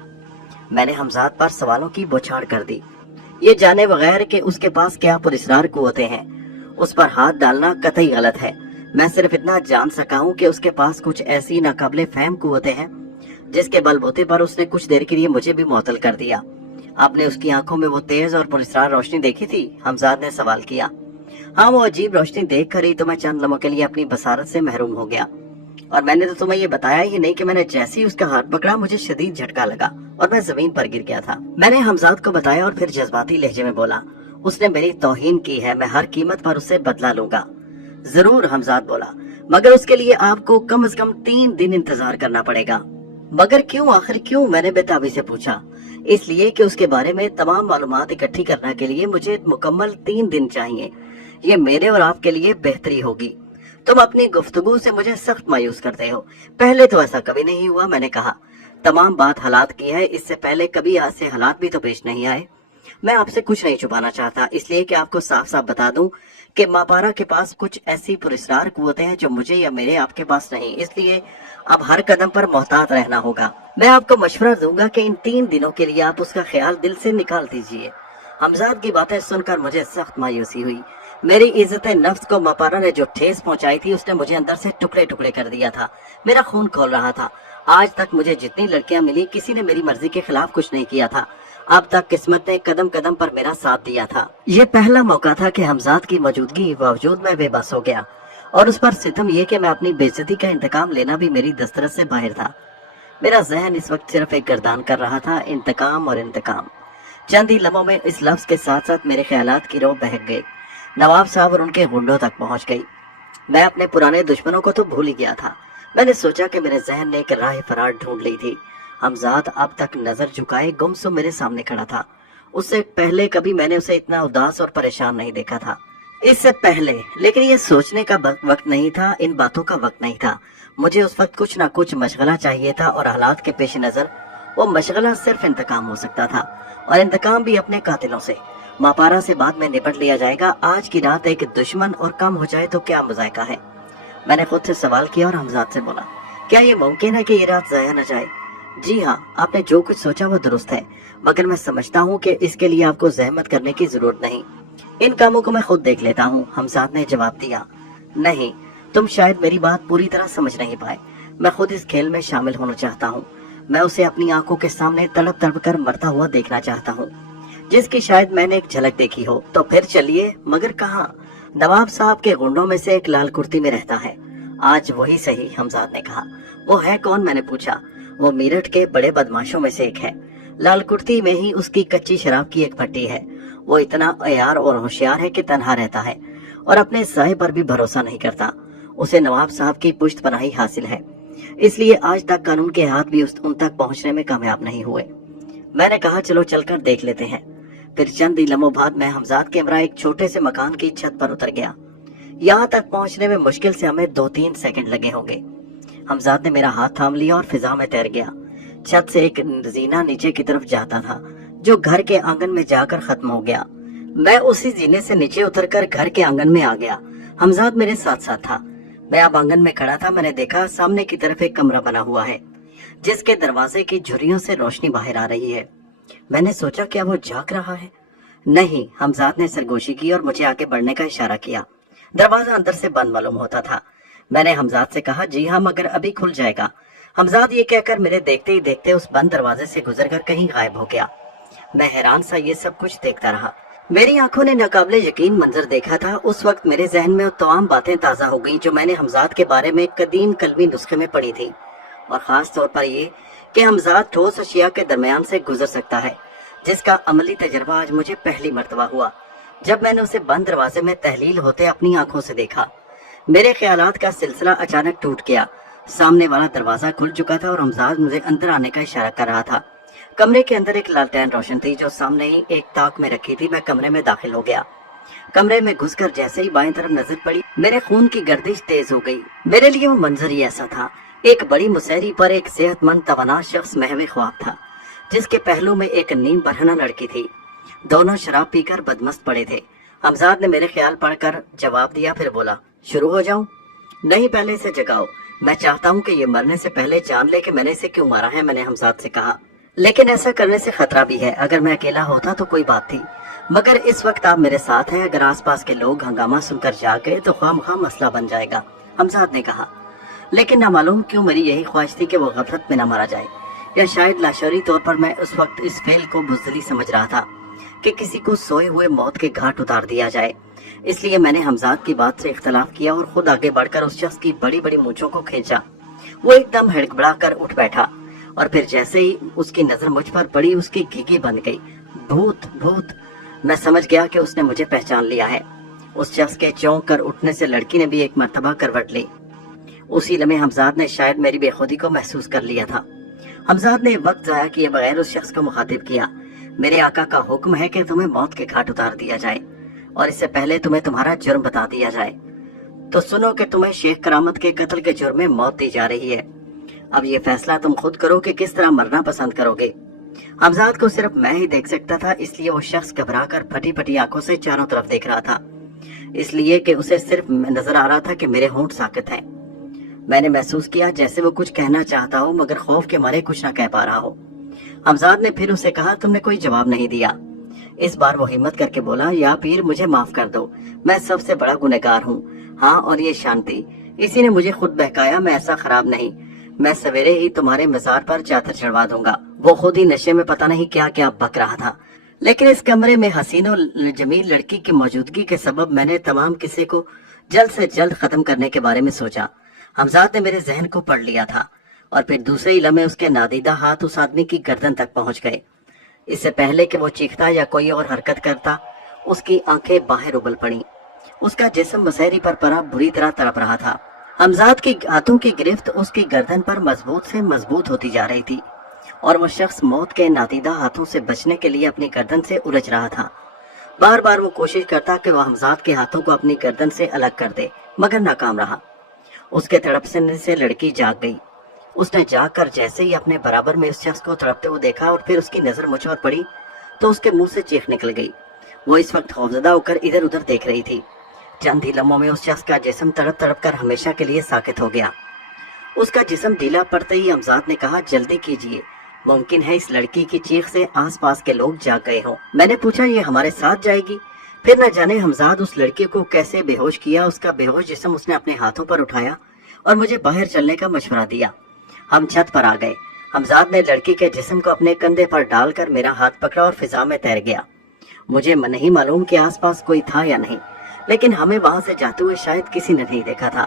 मैंने हमजाद पर सवालों की बौछार कर दी, ये जाने बगैर कि उसके पास क्या पुरस्रार कुव्वतें हैं। उस पर हाथ डालना कतई गलत है। मैं सिर्फ इतना जान सका हूँ कि उसके पास कुछ ऐसी नाकाबिले फहम कुव्वतें हैं जिसके बलबूते पर उसने कुछ देर के लिए मुझे भी मुअत्तल कर दिया। आपने उसकी आंखों में वो तेज और पुरस्रार रोशनी देखी थी? हमजाद ने सवाल किया। हाँ, वो अजीब रोशनी देख कर ही तो मैं चंद लम्हों के लिए अपनी बसारत से महरूम हो गया। और मैंने तो तुम्हें ये बताया ही नहीं कि मैंने जैसे ही उसका हाथ पकड़ा मुझे शदीद झटका लगा और मैं जमीन पर गिर गया था। मैंने हमजाद को बताया और फिर जज्बाती लहजे में बोला, उसने मेरी तौहीन की है, मैं हर कीमत पर उससे बदला लूंगा। जरूर, हमजाद बोला, मगर उसके लिए आपको कम से कम 3 दिन इंतजार करना पड़ेगा। मगर क्यों, आखिर क्यों? मैंने बेताबी से पूछा। इसलिए कि उसके बारे में तमाम मालूमात इकट्ठी करने के लिए मुझे मुकम्मल 3 दिन चाहिए। ये मेरे और आपके लिए बेहतरी होगी। तुम अपनी गुफ्तगू से मुझे सख्त मायूस करते हो। पहले तो ऐसा कभी नहीं हुआ। मैंने कहा, तमाम बात हालात की है, इससे पहले कभी ऐसे हालात भी तो पेश नहीं आए। मैं आपसे कुछ नहीं छुपाना चाहता, इसलिए कि आपको साफ साफ बता दूं कि मापारा के पास कुछ ऐसी पुरस्रार कुव्वतें हैं जो मुझे या मेरे आपके पास नहीं। इसलिए अब हर कदम पर मोहतात रहना होगा। मैं आपको मशवरा दूंगा कि इन 3 दिनों के लिए आप उसका ख्याल दिल से निकाल दीजिए। हमजाद की बातें सुनकर मुझे सख्त मायूसी हुई। मेरी इज्जत नफ्स को मापारा ने जो ठेस पहुंचाई थी उसने मुझे अंदर से टुकड़े टुकड़े कर दिया था। मेरा खून खौल रहा था। आज तक मुझे जितनी लड़कियां मिली किसी ने मेरी मर्जी के खिलाफ कुछ नहीं किया था। अब तक किस्मत ने कदम कदम पर मेरा साथ दिया था। ये पहला मौका था कि हमजाद की मौजूदगी के बावजूद मैं बेबस हो गया और उस पर सितम ये कि मैं अपनी बेइज्जती का इंतकाम लेना भी मेरी दस्तरस से बाहर था। मेरा जहन इस वक्त सिर्फ एक गर्दान कर रहा था, इंतकाम और इंतकाम। चंद ही लम्हों में इस लफ्ज के साथ साथ मेरे ख्यालात की रोह बहक गई। नवाब साहब और उनके गुंडों तक पहुंच गई। मैं अपने पुराने दुश्मनों को तो भूल ही गया था। मैंने सोचा कि मेरे जहन ने एक राह फरार ढूंढ ली थी। हमजाद अब तक नजर झुकाए गुमसुम मेरे सामने खड़ा था। उससे पहले कभी मैंने उसे इतना उदास और परेशान नहीं देखा था। इससे पहले, लेकिन ये सोचने का वक्त नहीं था, इन बातों का वक्त नहीं था। मुझे उस वक्त कुछ ना कुछ मशगला चाहिए था और हालात के पेश नजर वो मशगला सिर्फ इंतकाम हो सकता था, और इंतकाम भी अपने कातिलों से। मापारा से बाद में निपट लिया जाएगा। आज की रात एक दुश्मन और कम हो जाए तो क्या मजायका है? मैंने खुद से सवाल किया और हमजाद से बोला, क्या ये मुमकिन है कि ये रात जाया न जाए? जी हाँ, आपने जो कुछ सोचा वो दुरुस्त है, मगर मैं समझता हूँ कि इसके लिए आपको जहमत करने की जरूरत नहीं। इन कामों को मैं खुद देख लेता हूँ, हमजाद ने जवाब दिया। नहीं, तुम शायद मेरी बात पूरी तरह समझ नहीं पाए। मैं खुद इस खेल में शामिल होना चाहता हूँ। मैं उसे अपनी आंखों के सामने तड़प तड़प कर मरता हुआ देखना चाहता हूँ, जिसकी शायद मैंने एक झलक देखी हो। तो फिर चलिए। मगर कहाँ? नवाब साहब के गुंडों में से एक लाल कुर्ती में रहता है। आज वही सही, हमजाद ने कहा। वो है कौन? मैंने पूछा। वो मेरठ के बड़े बदमाशों में से एक है। लाल कुर्ती में ही उसकी कच्ची शराब की एक भट्टी है। वो इतना अयार और होशियार है कि तन्हा रहता है और अपने साए पर भी भरोसा नहीं करता। उसे नवाब साहब की पुश्त पनाही हासिल है, इसलिए आज तक कानून के हाथ भी उन तक पहुंचने में कामयाब नहीं हुए। मैंने कहा, चलो चलकर देख लेते हैं। फिर चंद ही लम्हों बाद मैं हमजाद के हमरा एक छोटे से मकान की छत पर उतर गया। यहाँ तक पहुंचने में मुश्किल से हमें 2-3 सेकंड लगे होंगे। हमजाद ने मेरा हाथ थाम लिया और फिजा में तैर गया। छत से एक जीना नीचे की तरफ जाता था, जो घर के आंगन में जाकर खत्म हो गया। मैं उसी जीने से नीचे उतरकर घर के आंगन में आ गया। हमजाद मेरे साथ साथ था। मैं अब आंगन में खड़ा था। मैंने देखा सामने की तरफ एक कमरा बना हुआ है, जिसके दरवाजे की झुर्रियों से रोशनी बाहर आ रही है। मैंने सोचा क्या वो जाग रहा है? नहीं, हमजाद ने सरगोशी की और मुझे आगे बढ़ने का इशारा किया। दरवाजा अंदर से बंद मालूम होता था। मैंने हमजाद से कहा, जी हाँ, मगर अभी खुल जाएगा। हमजाद ये कहकर मेरे देखते ही देखते उस बंद दरवाजे से गुजरकर कहीं गायब हो गया। मैं हैरान सा ये सब कुछ देखता रहा। मेरी आंखों ने नाकाबिले यकीन मंजर देखा था। उस वक्त मेरे जहन में वो तमाम बातें ताज़ा हो गईं जो मैंने हमजाद के बारे में कदीम कलमी नुस्खे में पढ़ी थी, और ख़ास तौर पर ये कि हमजाद ठोस अशिया के दरमियान से गुजर सकता है, जिसका अमली तजर्बा आज मुझे पहली मर्तबा हुआ जब मैंने उसे बंद दरवाजे में तहलील होते अपनी आंखों से देखा। मेरे ख्यालात का सिलसिला अचानक टूट गया। सामने वाला दरवाजा खुल चुका था और हमजाद मुझे अंदर आने का इशारा कर रहा था। कमरे के अंदर एक लालटेन रोशन थी जो सामने ही एक ताक में रखी थी। मैं कमरे में दाखिल हो गया। कमरे में घुसकर जैसे ही बाएं तरफ नजर पड़ी, मेरे खून की गर्दिश तेज हो गई। मेरे लिए वो मंजर ही ऐसा था। एक बड़ी मुसहरी पर एक सेहतमंद तवाना शख्स महवे ख्वाब था, जिसके पहलू में एक नीम बरहना लड़की थी। दोनों शराब पीकर बदमस्त पड़े थे। हमजाद ने मेरे ख्याल पढ़कर जवाब दिया, फिर बोला, शुरू हो जाऊं? नहीं, पहले इसे जगाओ। मैं चाहता हूं कि ये मरने से पहले जान ले कि मैंने इसे क्यों मारा है। मैंने हमजाद से कहा, लेकिन ऐसा करने से खतरा भी है। अगर मैं अकेला होता तो कोई बात थी, मगर इस वक्त आप मेरे साथ हैं। अगर आसपास के लोग हंगामा सुनकर जाग गए तो खामखा मसला बन जाएगा। हमजाद ने कहा, लेकिन ना मालूम क्यों मेरी यही ख्वाहिश थी कि वो गफलत में न मारा जाए, या शायद लाशौरी तौर पर मैं उस वक्त इस फेल को बुज़दिली समझ रहा था कि किसी को सोए हुए मौत के घाट उतार दिया जाए। इसलिए मैंने हमजाद की बात से इख्तलाफ किया और खुद आगे बढ़कर उस शख्स की बड़ी बड़ी मूंछों को खींचा। वो एकदम हड़बड़ा कर उठ बैठा और फिर जैसे ही उसकी नजर मुझ पर पड़ी, उसकी गीगी बन गई। भूत भूत! मैं समझ गया कि उसने मुझे पहचान लिया है। उस शख्स के चौंक कर उठने से लड़की ने भी एक मर्तबा करवट ली। उसी लम्हे हमजाद ने शायद मेरी बेखुदी को महसूस कर लिया था। हमजाद ने वक्त जाया किए बगैर उस शख्स को मुखातिब किया। मेरे आका का हुक्म है कि तुम्हें मौत के घाट उतार दिया जाए, और इससे पहले तुम्हें तुम्हारा जुर्म बता दिया जाए। तो सुनो कि तुम्हें शेख करामत के कत्ल के जुर्म में मौत दी जा रही है। अब ये फैसला तुम खुद करो कि किस तरह मरना पसंद करोगे। हमजाद को सिर्फ मैं ही देख सकता था, इसलिए वो शख्स घबराकर फटी फटी आंखों से चारों तरफ देख रहा था, इसलिए कि उसे सिर्फ नजर आ रहा था कि मेरे होंठ साकित हैं। मैंने महसूस किया जैसे वो कुछ कहना चाहता हो मगर खौफ के मारे कुछ न कह पा रहा हो। हमजाद ने फिर उसे कहा, तुमने कोई जवाब नहीं दिया। इस बार वो हिम्मत करके बोला, या पीर मुझे माफ कर दो, मैं सबसे बड़ा गुनहगार हूँ। हाँ, और ये शांति, इसी ने मुझे खुद बहकाया। मैं ऐसा खराब नहीं, मैं सवेरे ही तुम्हारे मजार पर चादर चढ़वा दूंगा। वो खुद ही नशे में पता नहीं क्या क्या बक रहा था, लेकिन इस कमरे में हसीन और जमील लड़की की मौजूदगी के सबब मैंने तमाम किस्से को जल्द से जल्द खत्म करने के बारे में सोचा। हमजाद ने मेरे जहन को पढ़ लिया था, और फिर दूसरे ही लम्हे उसके नादीदा हाथ उस आदमी की गर्दन तक पहुंच गए। इससे पहले कि वो चीखता या कोई और हरकत करता, उसकी आंखें बाहर उबल पड़ी। उसका जिस्म मसहरी पर पड़ा बुरी तरह तड़प रहा था। हमजाद की हाथों की गिरफ्त उसकी गर्दन पर मजबूत से मजबूत होती जा रही थी, और वो शख्स मौत के नादीदा हाथों से बचने के लिए अपनी गर्दन से उलझ रहा था। बार बार वो कोशिश करता कि वह हमजाद के हाथों को अपनी गर्दन से अलग कर दे, मगर नाकाम रहा। उसके तड़पने से लड़की जाग गई। उसने जाग कर जैसे ही अपने बराबर में उस शख्स को तड़पते हुए देखा और फिर उसकी नजर मुझ पर पड़ी तो उसके मुंह से चीख निकल गई। वो इस वक्त खौफजदा होकर इधर उधर देख रही थी। चंद ही लम्हों में उस शख्स का जिस्म तड़प तड़प कर हमेशा के लिए साकित हो गया। उसका जिस्म ढीला पड़ते ही हमजाद ने कहा, जल्दी कीजिए, मुमकिन है इस लड़की की चीख से आसपास के लोग जाग गए हों। मैंने पूछा, ये हमारे साथ जाएगी? फिर न जाने हमजाद उस लड़की को कैसे बेहोश किया। उसका बेहोश जिस्म उसने अपने हाथों पर उठाया और मुझे बाहर चलने का मशवरा दिया। हम छत पर आ गए। हमजाद ने लड़की के जिस्म को अपने कंधे पर डालकर मेरा हाथ पकड़ा और फिजा में तैर गया। मुझे नहीं मालूम कि आसपास कोई था या नहीं, लेकिन हमें वहां से जाते हुए शायद किसी ने नहीं देखा था,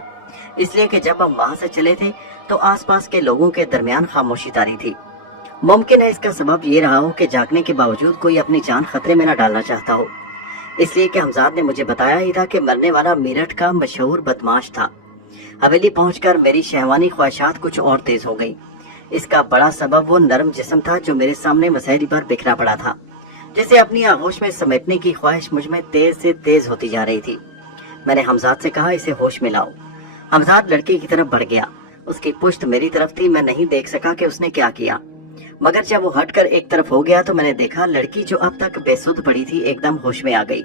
इसलिए कि जब हम वहां से चले थे तो आसपास के लोगों के दरमियान खामोशी तारी थी। मुमकिन है इसका सबब ये रहा हो कि जागने के बावजूद कोई अपनी जान खतरे में न डालना चाहता हो, इसलिए कि हमजाद ने मुझे बताया ही था कि मरने वाला मेरठ का मशहूर बदमाश था। हवेली पहुंचकर मेरी शहवानी ख्वाहिशात कुछ और तेज हो गई। इसका बड़ा सबब वो नरम जिस्म था जो मेरे सामने मसहरी पर बिखरा पड़ा था, जिसे अपनी आगोश में समेटने की ख्वाहिश मुझ में तेज से तेज होती जा रही थी। मैंने हमजाद से कहा, इसे होश में लाओ। हमजाद लड़की की तरफ बढ़ गया। उसकी पुश्त मेरी तरफ थी। मैं नहीं देख सका कि उसने क्या किया, मगर जब वो हटकर एक तरफ हो गया तो मैंने देखा लड़की जो अब तक बेसुध पड़ी थी एकदम होश में आ गई।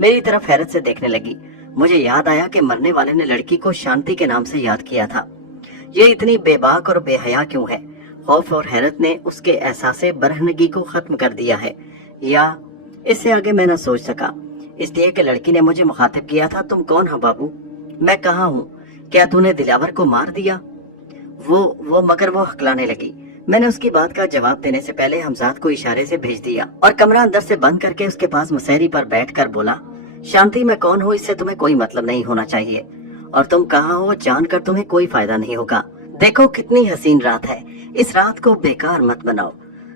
मेरी तरफ हैरत से देखने लगी। मुझे याद आया कि मरने वाले ने लड़की को शांति के नाम से याद किया था। ये इतनी बेबाक और बेहया क्यों है? खौफ और हैरत ने उसके एहसासे बरहनगी को खत्म कर दिया है, या इससे आगे मैं न सोच सका, इसलिए कि लड़की ने मुझे मुखातिब किया था, तुम कौन हो बाबू? मैं कहाँ हूँ? क्या तूने दिलावर को मार दिया? मगर वो हकलाने लगी। मैंने उसकी बात का जवाब देने से पहले हमजाद को इशारे से भेज दिया और कमरा अंदर से बंद करके उसके पास मसहरी पर बैठकर बोला, शांति, मैं कौन हूँ इससे तुम्हें कोई मतलब नहीं होना चाहिए, और तुम कहाँ हो जानकर तुम्हें कोई फायदा नहीं होगा। देखो कितनी हसीन रात है, इस रात को बेकार मत बनाओ।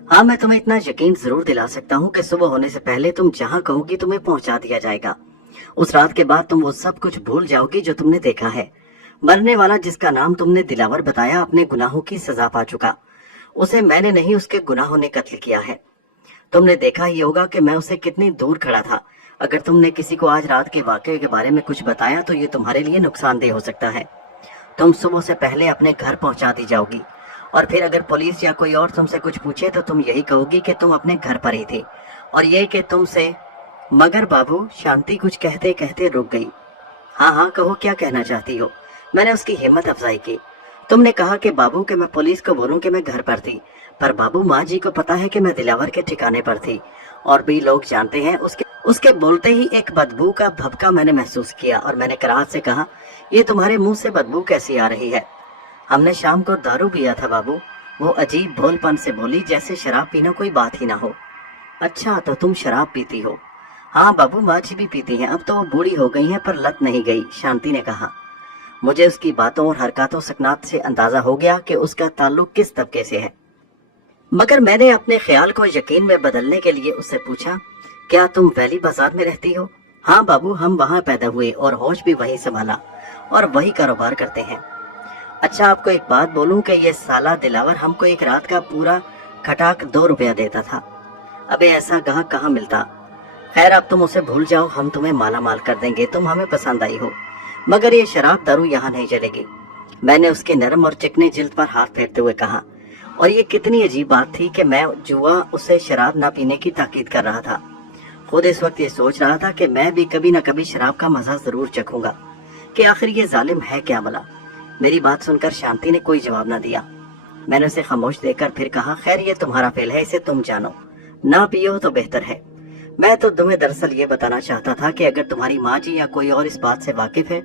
हाँ, मैं तुम्हें इतना यकीन जरूर दिला सकता हूँ कि सुबह होने से पहले तुम जहाँ कहोगी तुम्हें पहुँचा दिया जाएगा। उस रात के बाद तुम वो सब कुछ भूल जाओगी जो तुमने देखा है। मरने वाला जिसका नाम तुमने दिलावर बताया अपने गुनाहों की सजा पा चुका। उसे मैंने नहीं, उसके गुनाहों ने कत्ल किया है। तुमने देखा ही होगा कि मैं उसे कितनी दूर खड़ा था। अगर तुमने किसी को आज रात के वाकये के बारे में कुछ बताया तो ये तुम्हारे लिए नुकसानदेह हो सकता है। तुम सुबह से पहले अपने घर पहुंचा दी जाओगी, और फिर अगर पुलिस या कोई और तुमसे कुछ पूछे तो तुम यही कहोगी कि तुम अपने घर पर ही थे, और ये कि तुमसे। मगर बाबू, शांति कुछ कहते कहते रुक गई। हाँ, कहो, क्या कहना चाहती हो? मैंने उसकी हिम्मत अफजाई की। तुमने कहा कि बाबू कि मैं पुलिस को बोलूं कि मैं घर पर थी, पर बाबू, माँ जी को पता है कि मैं दिलावर के ठिकाने पर थी, और भी लोग जानते हैं। उसके बोलते ही एक बदबू का भभका मैंने महसूस किया, और मैंने कराहत से कहा, ये तुम्हारे मुंह से बदबू कैसी आ रही है? हमने शाम को दारू पिया था बाबू। वो अजीब भोलपन से बोली, जैसे शराब पीना कोई बात ही ना हो। अच्छा, तो तुम शराब पीती हो? हाँ बाबू, माँ जी भी पीती हैं। अब तो वो बूढ़ी हो गई हैं, पर लत नहीं गई, शांति ने कहा। मुझे उसकी बातों और हरकतों सकनात से अंदाजा हो गया कि उसका ताल्लुक किस तबके से है। मगर मैंने अपने ख्याल को यकीन में बदलने के लिए उससे पूछा, क्या तुम वैली बाजार में रहती हो? हाँ बाबू, हम वहाँ पैदा हुए और होश भी वहीं संभाला, और वही कारोबार करते हैं। अच्छा, आपको एक बात बोलूं कि ये साला दिलावर हमको एक रात का पूरा खटाक 2 रुपया देता था। अबे ऐसा गाहक कहाँ मिलता। खैर, अब तुम उसे भूल जाओ, हम तुम्हें माला माल कर देंगे, तुम हमें पसंद आई हो। मगर ये शराब दारू यहाँ नहीं चलेगी। मैंने उसके नरम और चिकने जिल्द पर हाथ फेरते हुए कहा, और ये कितनी अजीब बात थी कि मैं जुआ उसे शराब ना पीने की ताकीद कर रहा था। खुद इस वक्त ये सोच रहा था कि मैं भी कभी न कभी शराब का मजा जरूर चखूंगा, कि आखिर ये जालिम है क्या भला। मेरी बात सुनकर शांति ने कोई जवाब न दिया। मैंने उसे खामोश देखकर फिर कहा, खैर ये तुम्हारा फेल है, इसे तुम जानो, ना पियो तो बेहतर है। मैं तो तुम्हें दरअसल ये बताना चाहता था कि अगर तुम्हारी माँ जी या कोई और इस बात से वाकिफ है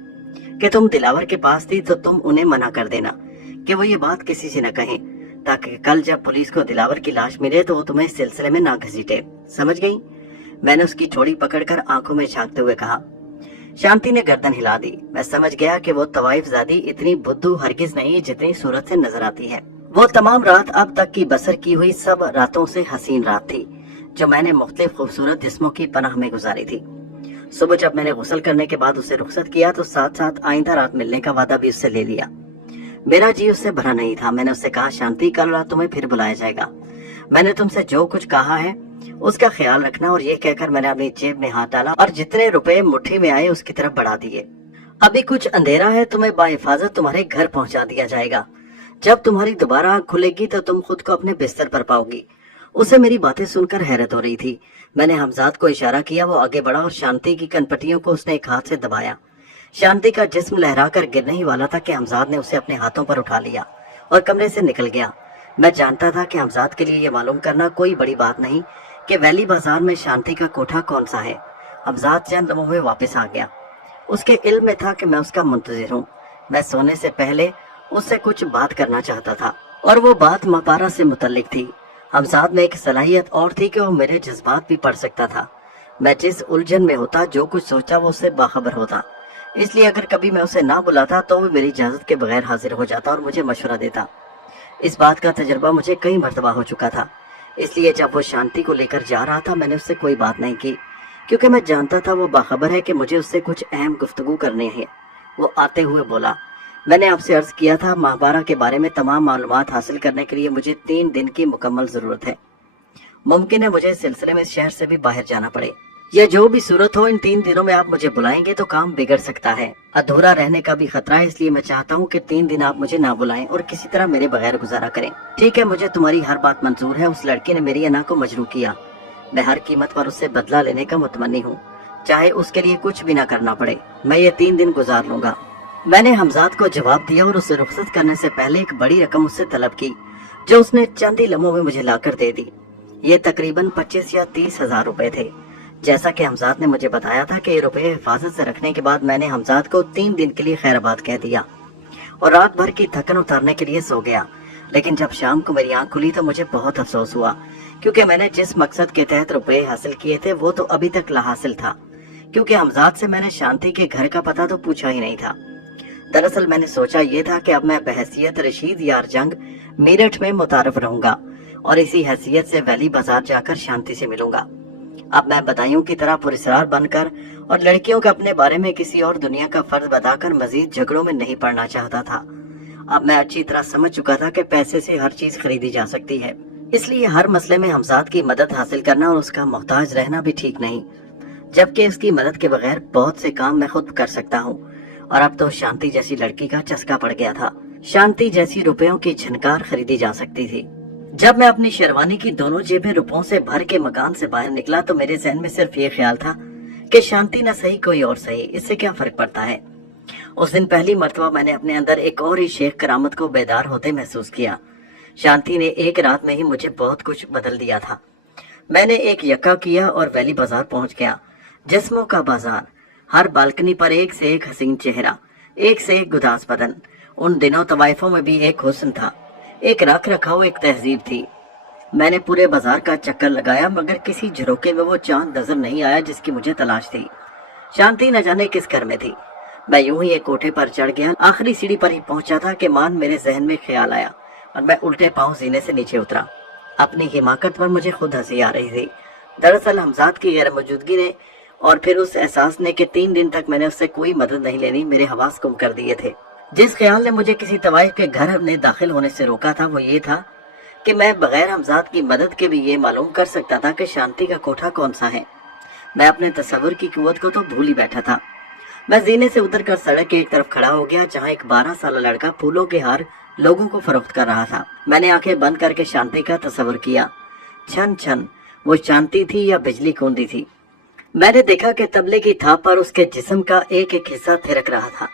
कि तुम दिलावर के पास थी, तो तुम उन्हें मना कर देना कि वो ये बात किसी से न कहें, ताकि कल जब पुलिस को दिलावर की लाश मिले तो वो तुम्हें इस सिलसिले में ना घसीटे। समझ गई? मैंने उसकी ठोड़ी पकड़कर आंखों में झांकते हुए कहा। शांति ने गर्दन हिला दी। मैं समझ गया कि वो तवाइफ ज़ादी इतनी बुद्धू हरगिज नहीं जितनी सूरत से नजर आती है। वो तमाम रात अब तक की बसर की हुई सब रातों से हसीन रात थी जो मैंने मुख्तलिफ खूबसूरत जिस्मों की पनाह में गुजारी थी। सुबह जब मैंने गुस्ल करने के बाद उसे रुखसत किया तो साथ साथ आइंदा रात मिलने का वादा भी उससे ले लिया। मेरा जी उससे भरा नहीं था। मैंने उससे कहा, शांति, कल रात तुम्हें फिर बुलाया जाएगा। मैंने तुमसे जो कुछ कहा है उसका ख्याल रखना। और ये कहकर मैंने अपनी जेब में हाथ डाला और जितने रुपए मुट्ठी में आए उसकी तरफ बढ़ा दिए। अभी कुछ अंधेरा है, तुम्हें बाहिफाजत तुम्हारे घर पहुंचा दिया जाएगा। जब तुम्हारी दोबारा आंख खुलेगी तो तुम खुद को अपने बिस्तर पर पाओगी। उसे मेरी बातें सुनकर हैरत हो रही थी। मैंने हमजाद को इशारा किया, वो आगे बढ़ा और शांति की कनपट्टियों को उसने एक हाथ से दबाया। शांति का जिस्म लहरा कर गिरने ही वाला था कि हमजाद ने उसे अपने हाथों पर उठा लिया और कमरे से निकल गया। मैं जानता था कि हमजाद के लिए ये मालूम करना कोई बड़ी बात नहीं कि वैली बाजार में शांति का कोठा कौन सा है। हमजाद चंद लम्हों में वापस आ गया। उसके इल्म में था कि मैं उसका मुंतजिर हूँ। मैं सोने से पहले उससे कुछ बात करना चाहता था और वो बात मपारा से मुतल्लिक थी। हमजाद में एक सलाहियत और थी कि वो मेरे जज्बात भी पढ़ सकता था। मैं जिस उलझन में होता, जो कुछ सोचा, वो उससे बाखबर होता। इसलिए अगर कभी मैं उसे ना बुलाता तो वो मेरी इजाजत के बगैर हाजिर हो जाता और मुझे मशवरा देता। इस बात का तजर्बा मुझे कई मरतबा हो चुका था। इसलिए जब वो शांति को लेकर जा रहा था मैंने उससे कोई बात नहीं की, क्योंकि मैं जानता था वो बाखबर है कि मुझे उससे कुछ अहम गुफ्तगू करनी है। वो आते हुए बोला, मैंने आपसे अर्ज किया था महाबारा के बारे में तमाम मालूमात हासिल करने के लिए मुझे 3 दिन की मुकम्मल जरूरत है। मुमकिन है मुझे इस सिलसिले में शहर से भी बाहर जाना पड़े। या जो भी सूरत हो, इन 3 दिनों में आप मुझे बुलाएंगे तो काम बिगड़ सकता है। अधूरा रहने का भी खतरा है। इसलिए मैं चाहता हूँ कि 3 दिन आप मुझे ना बुलाएं और किसी तरह मेरे बगैर गुजारा करें। ठीक है, मुझे तुम्हारी हर बात मंजूर है। उस लड़की ने मेरी अना को मजरू किया। मैं हर कीमत पर उससे बदला लेने का मुतमन्नी हूँ, चाहे उसके लिए कुछ भी ना करना पड़े। मैं ये 3 दिन गुजार लूंगा। मैंने हमजाद को जवाब दिया और उसे रुखसत करने से पहले एक बड़ी रकम उससे तलब की। जो उसने चंद ही लम्हों में मुझे लाकर दे दी। ये तकरीबन 25 या 30 हजार रुपए थे। जैसा कि हमजाद ने मुझे बताया था कि ये रुपए हिफाजत से रखने के बाद मैंने हमजाद को 3 दिन के लिए खैराबाद कह दिया और रात भर की थकन उतारने के लिए सो गया। लेकिन जब शाम को मेरी आंख खुली तो मुझे बहुत अफसोस हुआ, क्योंकि मैंने जिस मकसद के तहत रुपए हासिल किए थे वो तो अभी तक लाहासिल था, क्योंकि हमजाद से मैंने शांति के घर का पता तो पूछा ही नहीं था। दरअसल मैंने सोचा ये था कि अब मैं बहैसियत रशीद यार जंग मेरठ में मुतारफ रहूंगा और इसी हैसियत से वैली बाजार जाकर शांति से मिलूंगा। अब मैं बदायूं की तरह पुरस्कार बनकर और लड़कियों को अपने बारे में किसी और दुनिया का फर्ज बताकर मजीद झगड़ों में नहीं पड़ना चाहता था। अब मैं अच्छी तरह समझ चुका था कि पैसे से हर चीज खरीदी जा सकती है, इसलिए हर मसले में हमजाद की मदद हासिल करना और उसका मोहताज रहना भी ठीक नहीं, जबकि उसकी मदद के बगैर बहुत से काम मैं खुद कर सकता हूँ। और अब तो शांति जैसी लड़की का चस्का पड़ गया था। शांति जैसी रुपयों की झनकार खरीदी जा सकती थी। जब मैं अपनी शेरवानी की दोनों जेबें रुपयों से भर के मकान से बाहर निकला तो मेरे जहन में सिर्फ ये ख्याल था कि शांति न सही कोई और सही, इससे क्या फर्क पड़ता है। उस दिन पहली मर्तबा मैंने अपने अंदर एक और ही शेख करामत को बेदार होते महसूस किया। शांति ने एक रात में ही मुझे बहुत कुछ बदल दिया था। मैंने एक यक्का किया और वैली बाजार पहुंच गया। जिस्मों का बाजार, हर बालकनी पर एक से एक हसीन चेहरा, एक से एक गुदास बदन। उन दिनों तवाइफों में भी एक हुस्न था, एक रख रखाव, एक तहजीब थी। मैंने पूरे बाजार का चक्कर लगाया मगर किसी झरोके में वो चांद नजर नहीं आया जिसकी मुझे तलाश थी। शांति न जाने किस घर में थी। मैं यूं ही एक कोठे पर चढ़ गया। आखिरी सीढ़ी पर ही पहुंचा था कि मान मेरे जहन में ख्याल आया और मैं उल्टे पांव जीने से नीचे उतरा। अपनी हिमाकत पर मुझे खुद हंसी आ रही थी। दरअसल हमजाद की गैर मौजूदगी ने और फिर उस एहसास ने कि 3 दिन तक मैंने उससे कोई मदद नहीं लेनी, मेरे हवास गुम कर दिए थे। जिस ख्याल ने मुझे किसी तवाइफ के घर में दाखिल होने से रोका था वो ये था कि मैं बगैर हमजाद की मदद के भी ये मालूम कर सकता था कि शांति का कोठा कौन सा है। मैं अपने तस्वुर की कुव्वत को तो भूल ही बैठा था। मैं जीने से उतरकर सड़क के एक तरफ खड़ा हो गया जहाँ एक 12 साल लड़का फूलों के हार लोगों को फरोख्त कर रहा था। मैंने आंखें बंद करके शांति का तस्वुर किया। छन छन वो शांति थी या बिजली कूदी थी। मैंने देखा कि तबले की थाप पर उसके जिस्म का एक एक हिस्सा थिरक रहा था।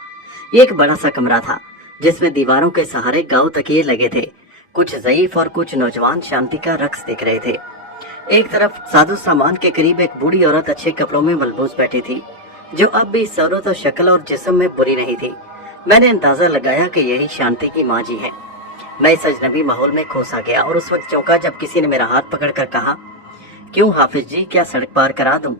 ये एक बड़ा सा कमरा था जिसमें दीवारों के सहारे गाँव तकिए लगे थे। कुछ ज़ईफ और कुछ नौजवान शांति का रक्स देख रहे थे। एक तरफ सादो सामान के करीब एक बूढ़ी औरत अच्छे कपड़ों में मलबूस बैठी थी, जो अब भी सूरत और शक्ल और जिस्म में बुरी नहीं थी। मैंने अंदाजा लगाया कि यही शांति की माँ जी है। मैं इस अजनबी माहौल में खोसा गया और उस वक्त चौंका जब किसी ने मेरा हाथ पकड़कर कहा, क्यों हाफिज जी, क्या सड़क पार करा दूं?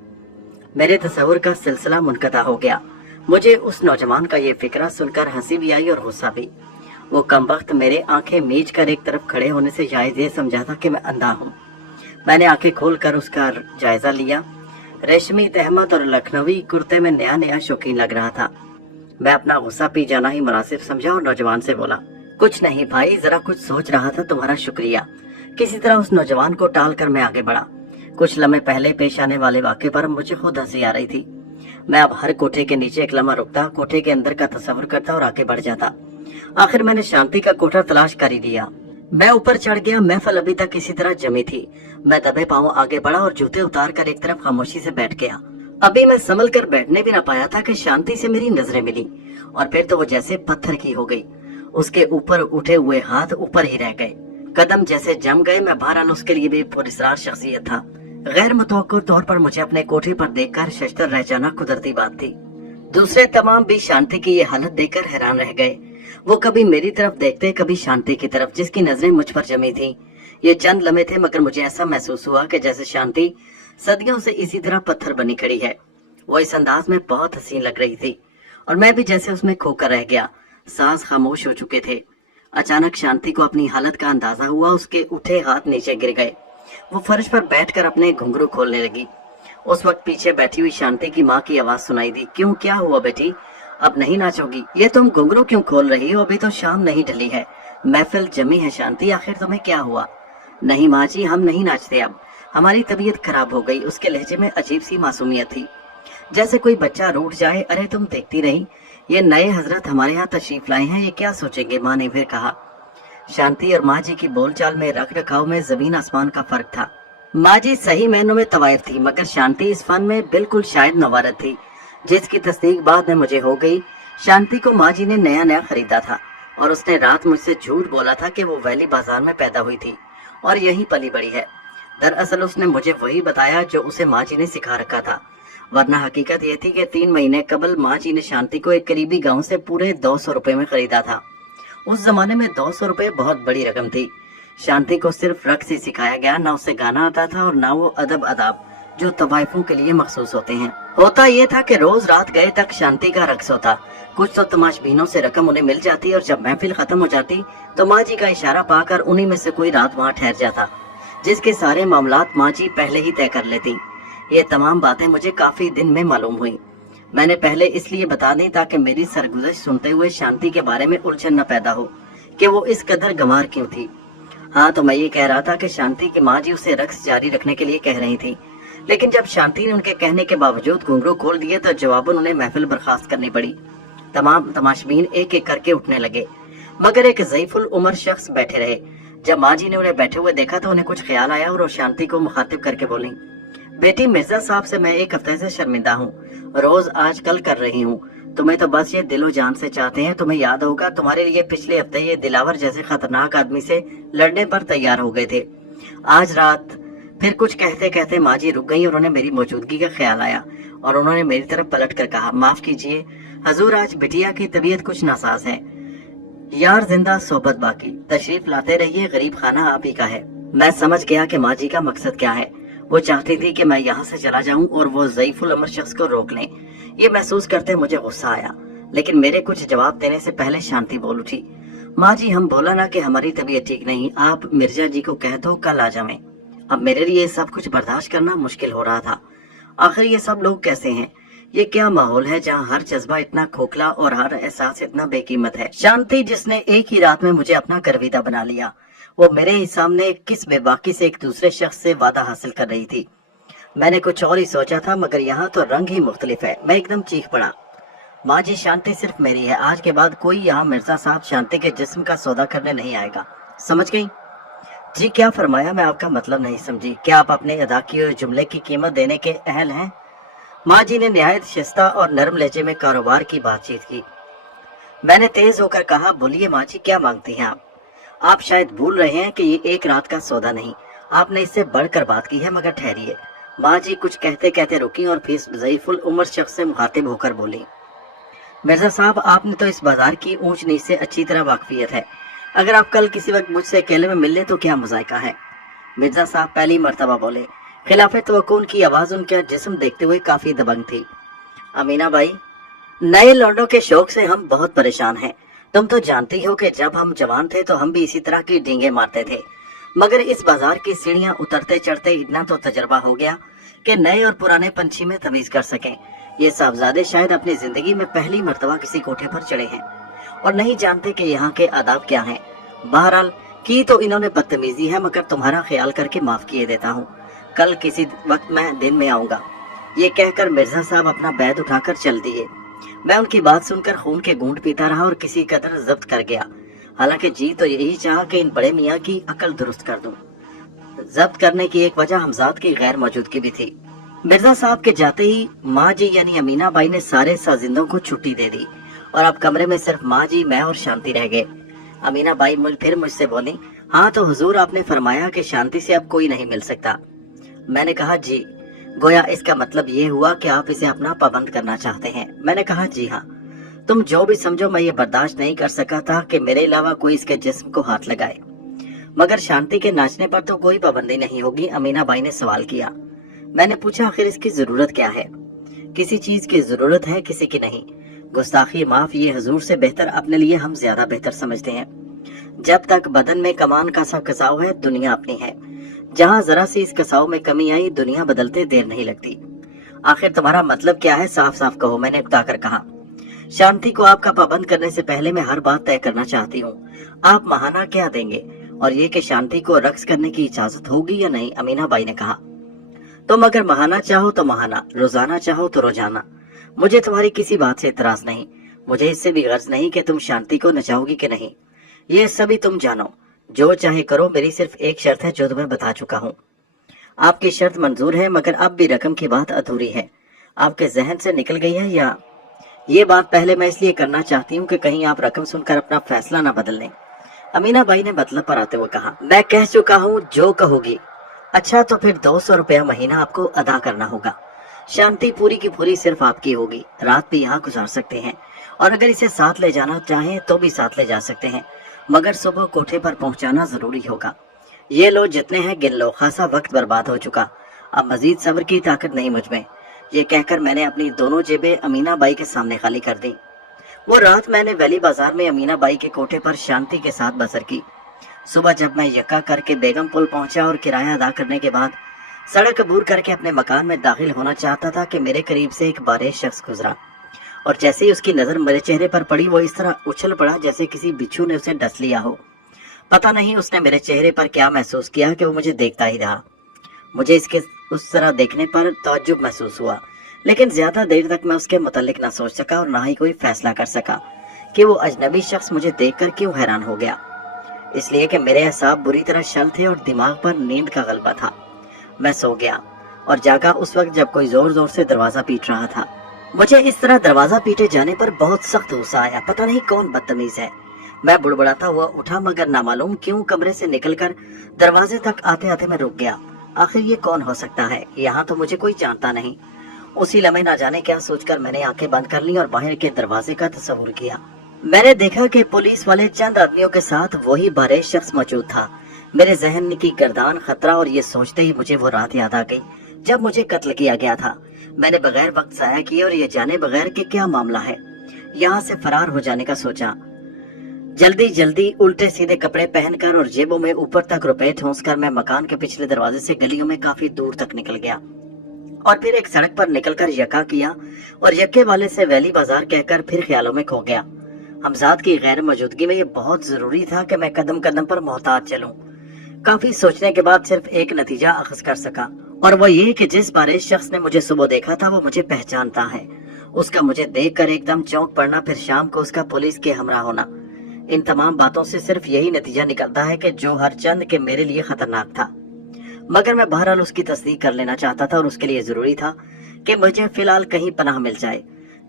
मेरे तस्वुर का सिलसिला मुनक़ता हो गया। मुझे उस नौजवान का ये फिक्रा सुनकर हंसी भी आई और गुस्सा भी। वो कमबख्त मेरे आंखें मीच कर एक तरफ खड़े होने से जायज ये समझा था कि मैं अंधा हूँ। मैंने आंखें खोलकर उसका जायजा लिया। रेशमी तहमत और लखनवी कुर्ते में नया नया शौकीन लग रहा था। मैं अपना गुस्सा पी जाना ही मुनासिब समझा और नौजवान से बोला, कुछ नहीं भाई, जरा कुछ सोच रहा था, तुम्हारा शुक्रिया। किसी तरह उस नौजवान को टाल कर मैं आगे बढ़ा। कुछ लम्हे पहले पेश आने वाले वाक़े पर मुझे खुद हंसी आ रही थी। मैं अब हर कोठे के नीचे एक लम्हा रुकता, कोठे के अंदर का तस्वुर करता और आगे बढ़ जाता। आखिर मैंने शांति का कोठा तलाश कर ही लिया। मैं ऊपर चढ़ गया। महफल अभी तक किसी तरह जमी थी। मैं दबे पांव आगे बढ़ा और जूते उतार कर एक तरफ खामोशी से बैठ गया। अभी मैं संभल कर बैठने भी न पाया था कि शांति से मेरी नजरें मिली और फिर तो वो जैसे पत्थर की हो गई। उसके ऊपर उठे हुए हाथ ऊपर ही रह गए, कदम जैसे जम गए। मैं बहरहाल उसके लिए भी पुरस्कार शख्सियत था। गैर मुतवक्किर तौर पर मुझे अपने कोठे पर देखकर शशतर रह जाना कुदरती बात थी। दूसरे तमाम भी शांति की ये हालत देखकर हैरान रह गए। वो कभी मेरी तरफ देखते, कभी शांति की तरफ, जिसकी नजरें मुझ पर जमी थी। ये चंद लम्हे थे मगर मुझे ऐसा महसूस हुआ कि जैसे शांति सदियों से इसी तरह पत्थर बनी खड़ी है। वो इस अंदाज में बहुत हसीन लग रही थी और मैं भी जैसे उसमें खोकर रह गया। सांस खामोश हो चुके थे। अचानक शांति को अपनी हालत का अंदाजा हुआ। उसके उठे हाथ नीचे गिर गए। वो फर्श पर बैठकर अपने घुंघरू खोलने लगी। उस वक्त पीछे बैठी हुई शांति की माँ की आवाज सुनाई दी, क्यों, क्या हुआ बेटी, अब नहीं नाचोगी? ये तुम घुंघरू क्यों खोल रही हो? अभी तो शाम नहीं ढली है, महफिल जमी है। शांति, आखिर तुम्हें क्या हुआ? नहीं माँ जी, हम नहीं नाचते अब, हमारी तबीयत खराब हो गई। उसके लहजे में अजीब सी मासूमियत थी, जैसे कोई बच्चा रूठ जाए। अरे तुम देखती रही, ये नए हजरत हमारे यहाँ तशरीफ लाए हैं, ये क्या सोचेंगे? माँ ने फिर कहा। शांति और माँ जी की बोलचाल में, रख रखाव में जमीन आसमान का फर्क था। माँ जी सही मायनों में तवाइफ थी मगर शांति इस फन में बिल्कुल शायद नवारत थी, जिसकी तस्दीक बाद में मुझे हो गई। शांति को माँ जी ने नया नया खरीदा था और उसने रात मुझसे झूठ बोला था कि वो वैली बाजार में पैदा हुई थी और यहीं पली बड़ी है। दरअसल उसने मुझे वही बताया जो उसे माँ जी ने सिखा रखा था, वरना हकीकत ये थी कि 3 महीने कबल माँ जी ने शांति को एक करीबी गांव से पूरे 200 रुपए में खरीदा था। उस जमाने में 200 रुपए बहुत बड़ी रकम थी। शांति को सिर्फ रक्स ही सिखाया गया, ना उसे गाना आता था और ना वो अदब अदाब जो तवाइफों के लिए मखसूस होते हैं। होता ये था कि रोज रात गए तक शांति का रक्स होता। कुछ तो तमाशबीनों से रकम उन्हें मिल जाती और जब महफिल खत्म हो जाती तो माँ जी का इशारा पाकर उन्हीं में से कोई रात वहाँ ठहर जाता, जिसके सारे मामलात माँ जी पहले ही तय कर लेती। ये तमाम बातें मुझे काफी दिन में मालूम हुई। मैंने पहले इसलिए बता दी ताकि मेरी सरगुज़श्त सुनते हुए शांति के बारे में उलझन न पैदा हो कि वो इस कदर गंवार क्यों थी। हाँ, तो मैं ये कह रहा था कि शांति की माँ जी उसे रक्स जारी रखने के लिए कह रही थी, लेकिन जब शांति ने उनके कहने के बावजूद घुंघरू खोल दिए तो जवाबन उन्हें महफिल बर्खास्त करनी पड़ी। तमाम तमाशबीन एक एक करके उठने लगे, मगर एक ज़ईफुल उम्र शख्स बैठे रहे। जब माँ जी ने उन्हें बैठे हुए देखा तो उन्हें कुछ ख्याल आया और वो शांति को मुखातिब करके बोली, बेटी, मिर्जा साहब से मैं 1 हफ्ते से शर्मिंदा हूँ, रोज आजकल कर रही हूँ। तुम्हें तो बस ये दिलो जान से चाहते हैं। तुम्हें याद होगा तुम्हारे लिए पिछले हफ्ते ये दिलावर जैसे खतरनाक आदमी से लड़ने पर तैयार हो गए थे। आज रात फिर कुछ कहते कहते माँ जी रुक गई और उन्हें मेरी मौजूदगी का ख्याल आया और उन्होंने मेरी तरफ पलट कर कहा, माफ कीजिए हजूर, आज बिटिया की तबीयत कुछ नासाज है। यार जिंदा सोबत बाकी, तशरीफ लाते रहिए, गरीब खाना आप ही का है। मैं समझ गया कि माँ जी का मकसद क्या है। वो चाहती थी कि मैं यहाँ से चला जाऊं और वो ज़ईफुल अमर शख्स को रोक लें। ये महसूस करते मुझे गुस्सा आया, लेकिन मेरे कुछ जवाब देने से पहले शांति बोल उठी, माँ जी, हम बोला ना कि हमारी तबीयत ठीक नहीं, आप मिर्जा जी को कह दो कल आ जाएं। अब मेरे लिए सब कुछ बर्दाश्त करना मुश्किल हो रहा था। आखिर ये सब लोग कैसे हैं? ये क्या माहौल है जहाँ हर जज्बा इतना खोखला और हर एहसास इतना बेकीमत है? शांति, जिसने एक ही रात में मुझे अपना करविदा बना लिया, वो मेरे ही सामने किस बेबाकी से एक दूसरे शख्स से वादा हासिल कर रही थी। मैंने कुछ और ही सोचा था, मगर यहाँ तो रंग ही मुख्तलिफ है। मैं एकदम चीख पड़ा, माँ जी, शांति सिर्फ मेरी है। आज के बाद कोई यहाँ मिर्जा साहब शांति के जिस्म का सौदा करने नहीं आएगा, समझ गई? जी, क्या फरमाया? मैं आपका मतलब नहीं समझी। क्या आप अपने अदा किए हुए जुमले की कीमत देने के अहल हैं? माँ जी ने निहायत शिस्ता और नरम लहजे में कारोबार की बातचीत की। मैंने तेज होकर कहा, बोलिए माँ जी, क्या मांगती हैं आप? आप शायद भूल रहे हैं कि ये एक रात का सौदा नहीं, आपने इससे बढ़कर बात की है। मगर ठहरिए। माँ जी कुछ कहते कहते रुकी और फिर ज़ईफुल उम्र शख्स से मुखातिब होकर बोली, मिर्जा साहब, आपने तो इस बाजार की ऊंच नीच से अच्छी तरह वाकफियत है। अगर आप कल किसी वक्त मुझसे अकेले में मिल ले तो क्या मुज़ायका है? मिर्जा साहब पहली मर्तबा बोले। खिलाफे तवक्कुन की आवाज़ उनका जिस्म देखते हुए काफी दबंग थी। अमीना बाई, नए लौंडों के शौक से हम बहुत परेशान हैं। तुम तो जानती हो कि जब हम जवान थे तो हम भी इसी तरह की डींगे मारते थे, मगर इस बाजार की सीढ़ियां उतरते चढ़ते इतना तो तजर्बा हो गया कि नए और पुराने पंछी में तमीज कर सकें। ये साहबजादे शायद अपनी जिंदगी में पहली मर्तबा किसी कोठे पर चढ़े हैं और नहीं जानते कि यहाँ के आदाब क्या हैं। बहरहाल की तो इन्होंने बदतमीजी है, मगर तुम्हारा ख्याल करके माफ किए देता हूँ। कल किसी वक्त मैं दिन में आऊंगा। ये कहकर मिर्जा साहब अपना बैद उठाकर चल दिए। मैं उनकी बात सुनकर खून के घूंट पीता रहा और किसी कदर जब्त कर गया। हालांकि जी तो यही चाहा कि इन बड़े मियाँ की अकल दुरुस्त कर दूं। जब्त करने की एक वजह हमजाद की गैर मौजूदगी भी थी। मिर्जा साहब के जाते ही माँ जी यानी अमीना बाई ने सारे साजिंदों को छुट्टी दे दी और अब कमरे में सिर्फ माँ जी, मैं और शांति रह गए। अमीना बाई फिर मुझसे बोली, हाँ तो हुजूर, आपने फरमाया कि शांति से अब कोई नहीं मिल सकता। मैंने कहा जी। गोया इसका मतलब ये हुआ कि आप इसे अपना पाबंद करना चाहते हैं। मैंने कहा जी हाँ। तुम जो भी समझो, मैं ये बर्दाश्त नहीं कर सका था कि मेरे अलावा कोई इसके जिस्म को हाथ लगाए। मगर शांति के नाचने पर तो कोई पाबंदी नहीं होगी, अमीना बाई ने सवाल किया। मैंने पूछा, आखिर इसकी जरूरत क्या है? किसी चीज की जरूरत है, किसी की नहीं। गुस्ताखी माफ, ये हुजूर से बेहतर अपने लिए हम ज्यादा बेहतर समझते हैं। जब तक बदन में कमान का सा कसाव है, दुनिया अपनी है। जहाँ जरा सी इस कसाव में कमी आई, दुनिया बदलते देर नहीं लगती। आखिर तुम्हारा मतलब क्या है? साफ साफ कहो, मैंने उकताकर कहा। शांति को आपका पाबंद करने से पहले मैं हर बात तय करना चाहती हूँ। आप महाना क्या देंगे? और ये कि शांति को रक्स करने की इजाजत होगी या नहीं? अमीना बाई ने कहा। तुम अगर महाना चाहो तो महाना, रोजाना चाहो तो रोजाना। मुझे तुम्हारी किसी बात से इतराज नहीं। मुझे इससे भी गर्ज नहीं कि तुम शांति को नचाओगी कि नहीं। ये सभी तुम जानो, जो चाहे करो। मेरी सिर्फ एक शर्त है जो तुम्हें बता चुका हूँ। आपकी शर्त मंजूर है, मगर अब भी रकम की बात अधूरी है। आपके जहन से निकल गई है या ये बात पहले मैं इसलिए करना चाहती हूँ कि कहीं आप रकम सुनकर अपना फैसला ना बदल लें। अमीना बाई ने मतलब पर आते हुए कहा, मैं कह चुका हूँ जो कहोगी। अच्छा तो फिर 200 रुपया महीना आपको अदा करना होगा। शांति पूरी की पूरी सिर्फ आपकी होगी। रात भी यहाँ गुजार सकते हैं और अगर इसे साथ ले जाना चाहें तो भी साथ ले जा सकते हैं, मगर सुबह कोठे पर पहुंचाना जरूरी होगा। ये लो जितने हैं गिन लो, खासा वक्त बर्बाद हो चुका, अब मजीद सब्र की ताकत नहीं मुझ में। ये कहकर मैंने अपनी दोनों जेबें अमीना बाई के सामने खाली कर दी। वो रात मैंने वैली बाजार में अमीना बाई के कोठे पर शांति के साथ बसर की। सुबह जब मैं यक्का करके बेगम पुल पहुंचा और किराया अदा करने के बाद सड़क अबूर करके अपने मकान में दाखिल होना चाहता था कि मेरे करीब से एक बारिश शख्स गुजरा और जैसे ही उसकी नजर मेरे चेहरे पर पड़ी वो इस तरह उछल पड़ा जैसे किसी बिच्छू ने उसे डस लिया हो। पता नहीं उसने मेरे चेहरे पर क्या महसूस किया कि वो मुझे देखता ही रहा। मुझे इसके उस तरह देखने पर ताज्जुब महसूस हुआ, लेकिन ज्यादा देर तक मैं उसके मुतालिक ना सोच सका और ना ही कोई फैसला कर सका कि वो अजनबी शख्स मुझे देखकर क्यों हैरान हो गया। इसलिए कि मेरे असाब बुरी तरह शल थे और दिमाग पर नींद का गलबा था। मैं सो गया और जागा उस वक्त जब कोई जोर जोर से दरवाजा पीट रहा था। मुझे इस तरह दरवाजा पीटे जाने पर बहुत सख्त गुस्सा आया। पता नहीं कौन बदतमीज है। मैं बुड़बुड़ाता हुआ उठा, मगर नामालूम क्यों कमरे से निकलकर दरवाजे तक आते आते मैं रुक गया। आखिर ये कौन हो सकता है? यहाँ तो मुझे कोई जानता नहीं। उसी लम्हे ना जाने क्या सोचकर मैंने आंखें बंद कर ली और बाहर के दरवाजे का तस्वुर किया। मैंने देखा कि पुलिस वाले चंद आदमियों के साथ वही बारिश शख्स मौजूद था। मेरे जहन की गर्दान खतरा और ये सोचते ही मुझे वो रात याद आ गई जब मुझे कत्ल किया गया था। मैंने बगैर वक्त जाया किया और ये जाने बगैर कि क्या मामला है यहाँ से फरार हो जाने का सोचा। जल्दी जल्दी उल्टे सीधे कपड़े पहनकर और जेबों में ऊपर तक रुपए ठूंसकर मैं मकान के पिछले दरवाजे से गलियों में काफी दूर तक निकल गया और फिर एक सड़क पर निकलकर यका किया और यक्के वाले से वैली बाजार कहकर फिर ख्यालों में खो गया। हमजाद की गैर मौजूदगी में ये बहुत जरूरी था कि मैं कदम कदम पर मोहताज चलूं। काफी सोचने के बाद सिर्फ एक नतीजा अखज कर सका और वो ये कि जिस बारिश शख्स ने मुझे सुबह देखा था वो मुझे पहचानता है। उसका मुझे देखकर एकदम चौंक पड़ना, फिर शाम को उसका पुलिस के हमरा होना। इन तमाम बातों से सिर्फ यही नतीजा निकलता है कि जो हर चंद के मेरे लिए खतरनाक था, मगर मैं बहरहाल उसकी तस्दीक कर लेना चाहता था और उसके लिए जरूरी था कि मुझे फिलहाल कहीं पनाह मिल जाए,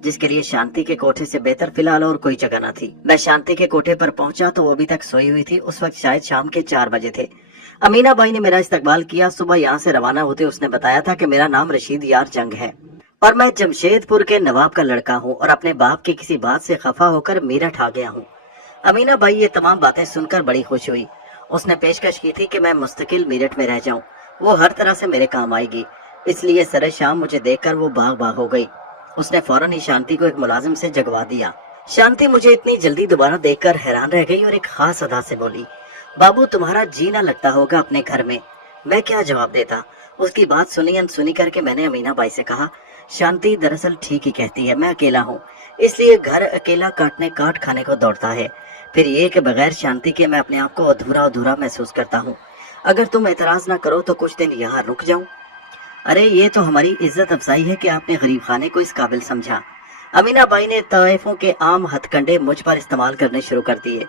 जिसके लिए शांति के कोठे से बेहतर फिलहाल और कोई जगह न थी। मैं शांति के कोठे पर पहुंचा तो वो अभी तक सोई हुई थी। उस वक्त शायद शाम के 4 बजे थे। अमीना बाई ने मेरा इस्तकबाल किया। सुबह यहाँ से रवाना होते उसने बताया था कि मेरा नाम रशीद यार जंग है और मैं जमशेदपुर के नवाब का लड़का हूँ और अपने बाप की किसी बात से खफा होकर मेरठ आ गया हूँ। अमीना बाई ये तमाम बातें सुनकर बड़ी खुश हुई। उसने पेशकश की थी कि मैं मुस्तकिल मेरठ में रह जाऊं, वो हर तरह से मेरे काम आएगी। इसलिए सरे शाम मुझे देखकर वो भाग भाग हो गई। उसने फौरन ही शांति को एक मुलाजिम से जगवा दिया। शांति मुझे इतनी जल्दी दोबारा देखकर हैरान रह गई और एक खास अदा से बोली, बाबू तुम्हारा जी ना लगता होगा अपने घर में। मैं क्या जवाब देता? उसकी बात सुनी अनसुनी करके मैंने अमीना बाई से कहा, शांति दरअसल ठीक ही कहती है, मैं अकेला हूँ, इसलिए घर अकेला काटने काट खाने को दौड़ता है। फिर ये कि बगैर शांति के मैं अपने आप को अधूरा अधूरा महसूस करता हूँ। अगर तुम एतराज ना करो तो कुछ दिन यहाँ रुक जाऊं। अरे ये तो हमारी इज्जत अफजाई है कि आपने गरीब खाने को इस काबिल समझा। अमीना बाई ने ताइफों के आम हथकंडे मुझ पर इस्तेमाल करने शुरू कर दिए।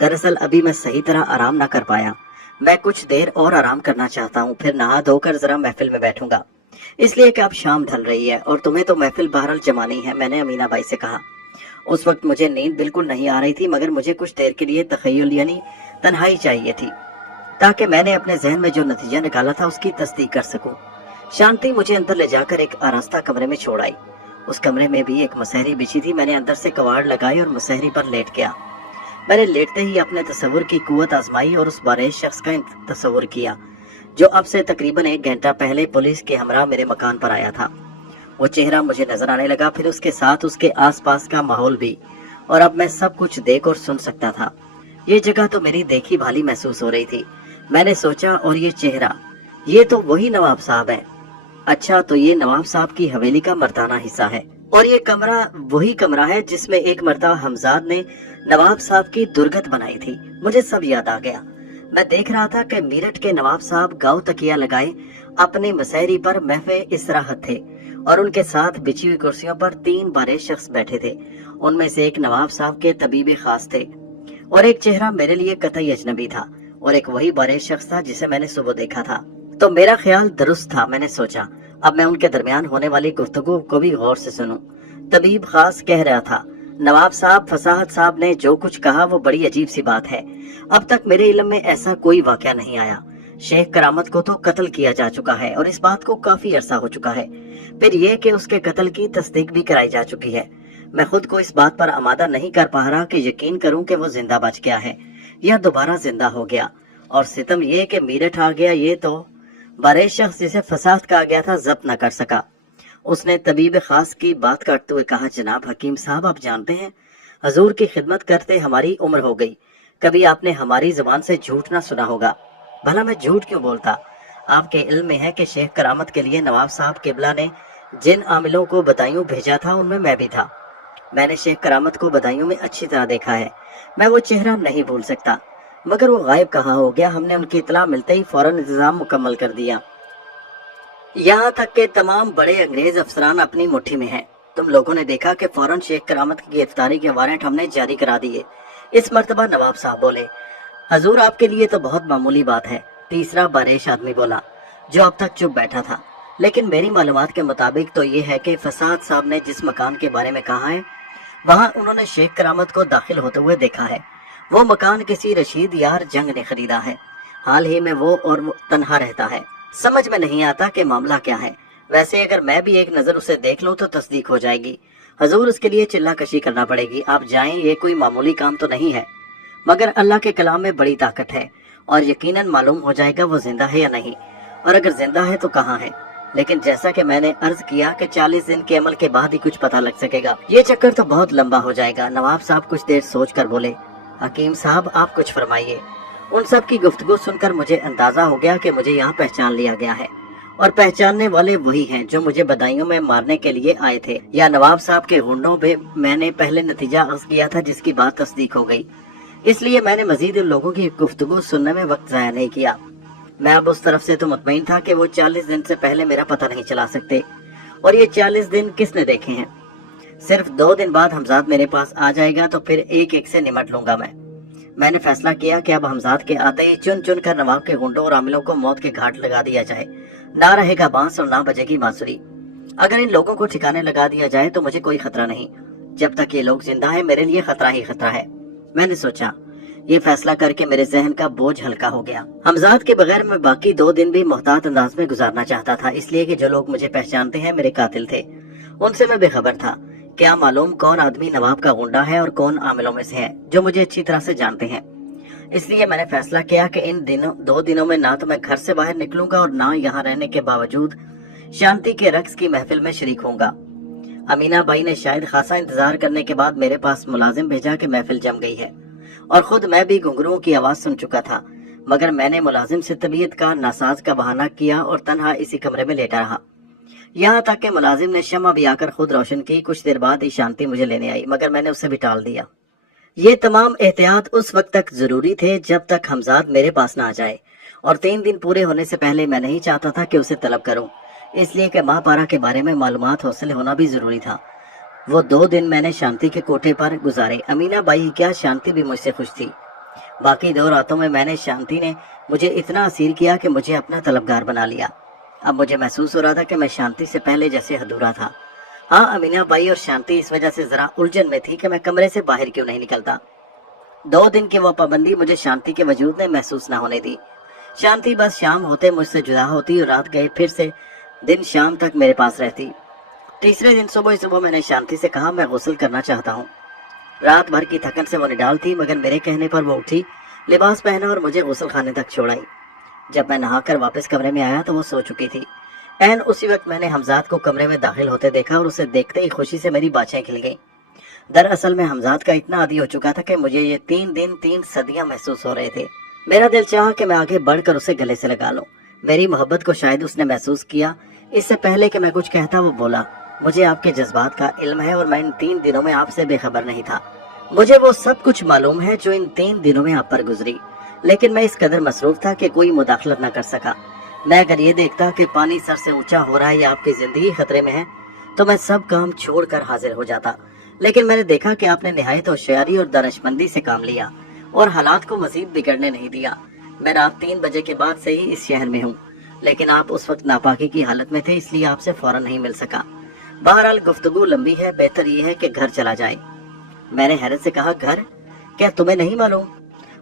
दरअसल अभी मैं सही तरह आराम ना कर पाया। मैं कुछ देर और आराम करना चाहता हूँ, फिर नहा धोकर जरा महफिल में बैठूंगा, इसलिए कि अब शाम ढल रही है और तुम्हें तो महफिल बहरहाल जमानी है, मैंने अमीना बाई से कहा। उस वक्त मुझे नींद बिल्कुल नहीं आ रही थी, मगर मुझे कुछ देर के लिए तखय्युल यानी तन्हाई चाहिए थी, ताकि मैंने अपने जहन में जो नतीजा निकाला था उसकी तस्दीक कर सकूं। शांति मुझे अंदर ले जाकर एक आरास्ता कमरे में छोड़ आई। उस कमरे में भी एक मुसहरी बिछी थी। मैंने अंदर से कवाड़ लगाई और मुसहरी पर लेट गया। मैंने लेटते ही अपने तस्वुर की कुव्वत आजमाई और उस बारिश शख्स का तस्वुर किया जो अब से तकरीबन 1 घंटा पहले पुलिस के हमरा मेरे मकान पर आया था। वो चेहरा मुझे नजर आने लगा, फिर उसके साथ उसके आसपास का माहौल भी, और अब मैं सब कुछ देख और सुन सकता था। ये जगह तो मेरी देखी भाली महसूस हो रही थी। मैंने सोचा, और ये चेहरा, ये तो वही नवाब साहब है। अच्छा, तो ये नवाब साहब की हवेली का मर्दाना हिस्सा है और ये कमरा वही कमरा है जिसमें एक मर्तबा हमजाद ने नवाब साहब की दुर्गत बनाई थी। मुझे सब याद आ गया। मैं देख रहा था कि मेरठ के नवाब साहब गाँव तकिया लगाए अपनी मसहरी पर महफे इसराहत थे और उनके साथ बिछी हुई कुर्सियों पर 3 बारे शख्स बैठे थे। उनमें से एक नवाब साहब के तबीब खास थे और एक चेहरा मेरे लिए कतई अजनबी था और एक वही बारे शख्स था जिसे मैंने सुबह देखा था। तो मेरा ख्याल दुरुस्त था। मैंने सोचा अब मैं उनके दरमियान होने वाली गुफ्तगू को भी गौर से सुनूं। तबीब खास कह रहा था, नवाब साहब, फसाहत साहब ने जो कुछ कहा वो बड़ी अजीब सी बात है। अब तक मेरे इल्म में ऐसा कोई वाकया नहीं आया। शेख करामत को तो कत्ल किया जा चुका है और इस बात को काफी अरसा हो चुका है। फिर यह कि उसके कत्ल की तस्दीक भी कराई जा चुकी है। मैं खुद को इस बात पर आमादा नहीं कर पा रहा कि यकीन करूं कि वो जिंदा बच गया है या दोबारा जिंदा हो गया। और सितम ये कि मीरठ आ गया, ये तो बड़े शख्स जिसे फसाद कहा गया था जब्त न कर सका। उसने तबीब खास की बात काटते हुए कहा, जनाब हकीम साहब, आप जानते हैं हजूर की खिदमत करते हमारी उम्र हो गई, कभी आपने हमारी जुबान से झूठ ना सुना होगा। भला मैं झूठ क्यों बोलता? आपके इल्म में है कि शेख करामत के लिए नवाब साहब किबला ने जिन आमिलों को बदायूं भेजा था उनमें मैं भी था। मैंने शेख करामत को बदायूं में अच्छी तरह देखा है, मैं वो चेहरा नहीं भूल सकता। मगर वो गायब कहाँ हो गया? हमने उनकी इतला मिलते ही फौरन इंतजाम मुकम्मल कर दिया। यहाँ तक के तमाम बड़े अंग्रेज अफसरान अपनी मुट्ठी में हैं। तुम लोगों ने देखा कि फौरन शेख करामत की गिरफ्तारी के वारंट हमने जारी करा दिए। इस मर्तबा नवाब साहब बोले, हजूर आपके लिए तो बहुत मामूली बात है। तीसरा बारेश आदमी बोला, जो अब तक चुप बैठा था। लेकिन मेरी मालूमात के मुताबिक तो ये है कि फसाद साहब ने जिस मकान के बारे में कहा है वहाँ उन्होंने शेख करामत को दाखिल होते हुए देखा है। वो मकान किसी रशीद यार जंग ने खरीदा है। हाल ही में वो तन्हा रहता है। समझ में नहीं आता कि मामला क्या है। वैसे अगर मैं भी एक नजर उसे देख लूं तो तस्दीक हो जाएगी। हजूर उसके लिए चिल्ला कशी करना पड़ेगी। आप जाएं, ये कोई मामूली काम तो नहीं है। मगर अल्लाह के कलाम में बड़ी ताकत है और यकीनन मालूम हो जाएगा वो जिंदा है या नहीं, और अगर जिंदा है तो कहाँ है। लेकिन जैसा कि मैंने अर्ज किया कि 40 दिन के अमल के बाद ही कुछ पता लग सकेगा। ये चक्कर तो बहुत लंबा हो जाएगा। नवाब साहब कुछ देर सोच कर बोले, हकीम साहब आप कुछ फरमाइए। उन सब की गुफ्तगू सुनकर मुझे अंदाजा हो गया कि मुझे यहाँ पहचान लिया गया है और पहचानने वाले वही हैं जो मुझे बदायूं में मारने के लिए आए थे, या नवाब साहब के गुंडों पे मैंने पहले नतीजा अर्ज किया था जिसकी बात तस्दीक हो गई। इसलिए मैंने मजीद उन लोगों की गुफ्तगू सुनने में वक्त जाया नहीं किया। मैं अब उस तरफ से तो मुतमईन था कि वो 40 दिन से पहले मेरा पता नहीं चला सकते, और ये 40 दिन किसने देखे हैं। सिर्फ 2 दिन बाद हमजाद मेरे पास आ जाएगा तो फिर एक एक से निमट लूंगा। मैंने फैसला किया कि अब हमजाद के आते ही चुन चुन कर नवाब के गुंडों और आमिलों को मौत के घाट लगा दिया जाए। ना रहेगा बांस और ना बजेगी बांसुरी। अगर इन लोगों को ठिकाने लगा दिया जाए तो मुझे कोई खतरा नहीं। जब तक ये लोग जिंदा है मेरे लिए खतरा ही खतरा है। मैंने सोचा, ये फैसला करके मेरे जहन का बोझ हल्का हो गया। हमजाद के बगैर मैं बाकी 2 दिन भी मोहतात अंदाज में गुजारना चाहता था, इसलिए कि जो लोग मुझे पहचानते हैं मेरे कातिल थे, उनसे मैं बेखबर था। क्या मालूम कौन आदमी नवाब का गुंडा है और कौन आमिलों में से है जो मुझे अच्छी तरह से जानते हैं। इसलिए मैंने फैसला किया कि इन 2 दिनों में ना तो मैं घर से बाहर निकलूंगा और ना यहाँ रहने के बावजूद शांति के रक्स की महफिल में शरीक होऊंगा। अमीना बाई ने शायद खासा इंतजार करने के बाद मेरे पास मुलाजिम भेजा कि महफिल जम गई है, और खुद मैं भी घुंघरुओं की आवाज सुन चुका था। मगर मैंने मुलाजिम से तबीयत का नासाज का बहाना किया और तन्हा इसी कमरे में लेटा रहा। यहाँ तक कि मुलाजिम ने शम्मा भी आकर खुद रोशन की। कुछ देर बाद ही शांति मुझे लेने आई, मगर मैंने उसे भी टाल दिया। ये तमाम एहतियात उस वक्त तक जरूरी थे जब तक हमजाद मेरे पास ना आ जाए, और 3 दिन पूरे होने से पहले मैं नहीं चाहता था कि उसे तलब करूं, इसलिए कि माँ पारा के बारे में मालूमात हासिल होना भी जरूरी था। वो 2 दिन मैंने शांति के कोठे पर गुजारे। अमीना बाई क्या, शांति भी मुझसे खुश थी। बाकी 2 रातों में मैंने शांति ने मुझे इतना असीर किया कि मुझे अपना तलबगार बना लिया। अब मुझे महसूस हो रहा था कि मैं शांति से पहले जैसे अधूरा था। हाँ, अमीना बाई और शांति इस वजह से जरा उलझन में थी कि मैं कमरे से बाहर क्यों नहीं निकलता। 2 दिन की वो पाबंदी मुझे शांति के वजूद ने महसूस न होने दी। शांति बस शाम होते मुझसे जुदा होती और रात गए फिर से दिन शाम तक मेरे पास रहती। तीसरे दिन सुबह मैंने शांति से कहा, मैं गुस्ल करना चाहता हूँ। रात भर की थकन से वो निडाल थी, मगर मेरे कहने पर वो उठी, लिबास पहना और मुझे गुस्ल खाने तक छोड़ाई। जब मैं नहाकर वापस कमरे में आया तो वो सो चुकी थी। ऐन उसी वक्त मैंने हमजाद को कमरे में दाखिल होते देखा और उसे देखते ही खुशी से मेरी बाछें खिल गईं। दरअसल मैं हमजाद का इतना आदी हो चुका था कि मुझे ये 3 दिन 3 सदियां महसूस हो रहे थे। मेरा दिल चाहा कि मैं आगे बढ़कर उसे गले से लगा लूं। मेरी मोहब्बत को शायद उसने महसूस किया। इससे पहले कि मैं कुछ कहता वो बोला, मुझे आपके जज्बात का इल्म है और मैं इन 3 दिनों में आपसे बेखबर नहीं था। मुझे वो सब कुछ मालूम है जो इन 3 दिनों में आप पर गुजरी, लेकिन मैं इस कदर मसरूफ था कि कोई मुदाखलत न कर सका। मैं अगर ये देखता कि पानी सर से ऊंचा हो रहा है या आपकी जिंदगी खतरे में है तो मैं सब काम छोड़कर हाजिर हो जाता। लेकिन मैंने देखा कि आपने निहायत होशियारी और दानिशमंदी से काम लिया और हालात को मजीद बिगड़ने नहीं दिया। मैं रात 3 बजे के बाद से ही इस शहर में हूँ, लेकिन आप उस वक्त नापाकी की हालत में थे, इसलिए आपसे फौरन नहीं मिल सका। बहरहाल गुफ्तगू लंबी है, बेहतर ये है कि घर चला जाए। मैंने हैरत से कहा, घर? क्या तुम्हें नहीं मालूम?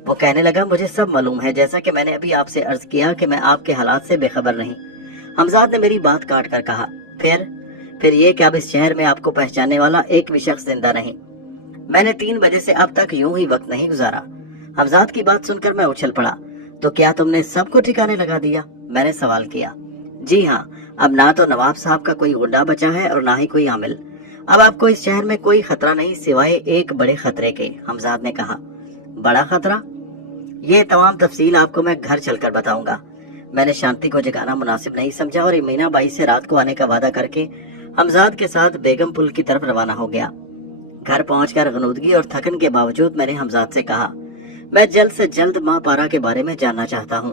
वो कहने लगा, मुझे सब मालूम है, जैसा कि मैंने अभी आपसे अर्ज किया कि मैं आपके हालात से बेखबर नहीं। हमजाद ने मेरी बात काट कर कहा, फिर ये कि अब इस शहर में आपको पहचानने वाला एक भी शख्स जिंदा नहीं। मैंने 3 बजे से अब तक यूं ही वक्त नहीं गुजारा। हमजाद की बात सुनकर मैं उछल पड़ा। तो क्या तुमने सबको ठिकाने लगा दिया? मैंने सवाल किया। जी हाँ, अब ना तो नवाब साहब का कोई गुंडा बचा है और ना ही कोई आमिल। अब आपको इस शहर में कोई खतरा नहीं सिवाय एक बड़े खतरे के। हमजाद ने कहा, बड़ा खतरा? ये तमाम तफसील आपको मैं घर चलकर बताऊंगा। मैंने शांति को जगाना मुनासिब नहीं समझा और मीना बाई से रात को आने का वादा करके हमजाद के साथ बेगम पुल की तरफ रवाना हो गया। घर पहुंचकर गनूदगी और थकन के बावजूद मैंने हमजाद से कहा, मैं जल्द से जल्द माँ पारा के बारे में जानना चाहता हूँ।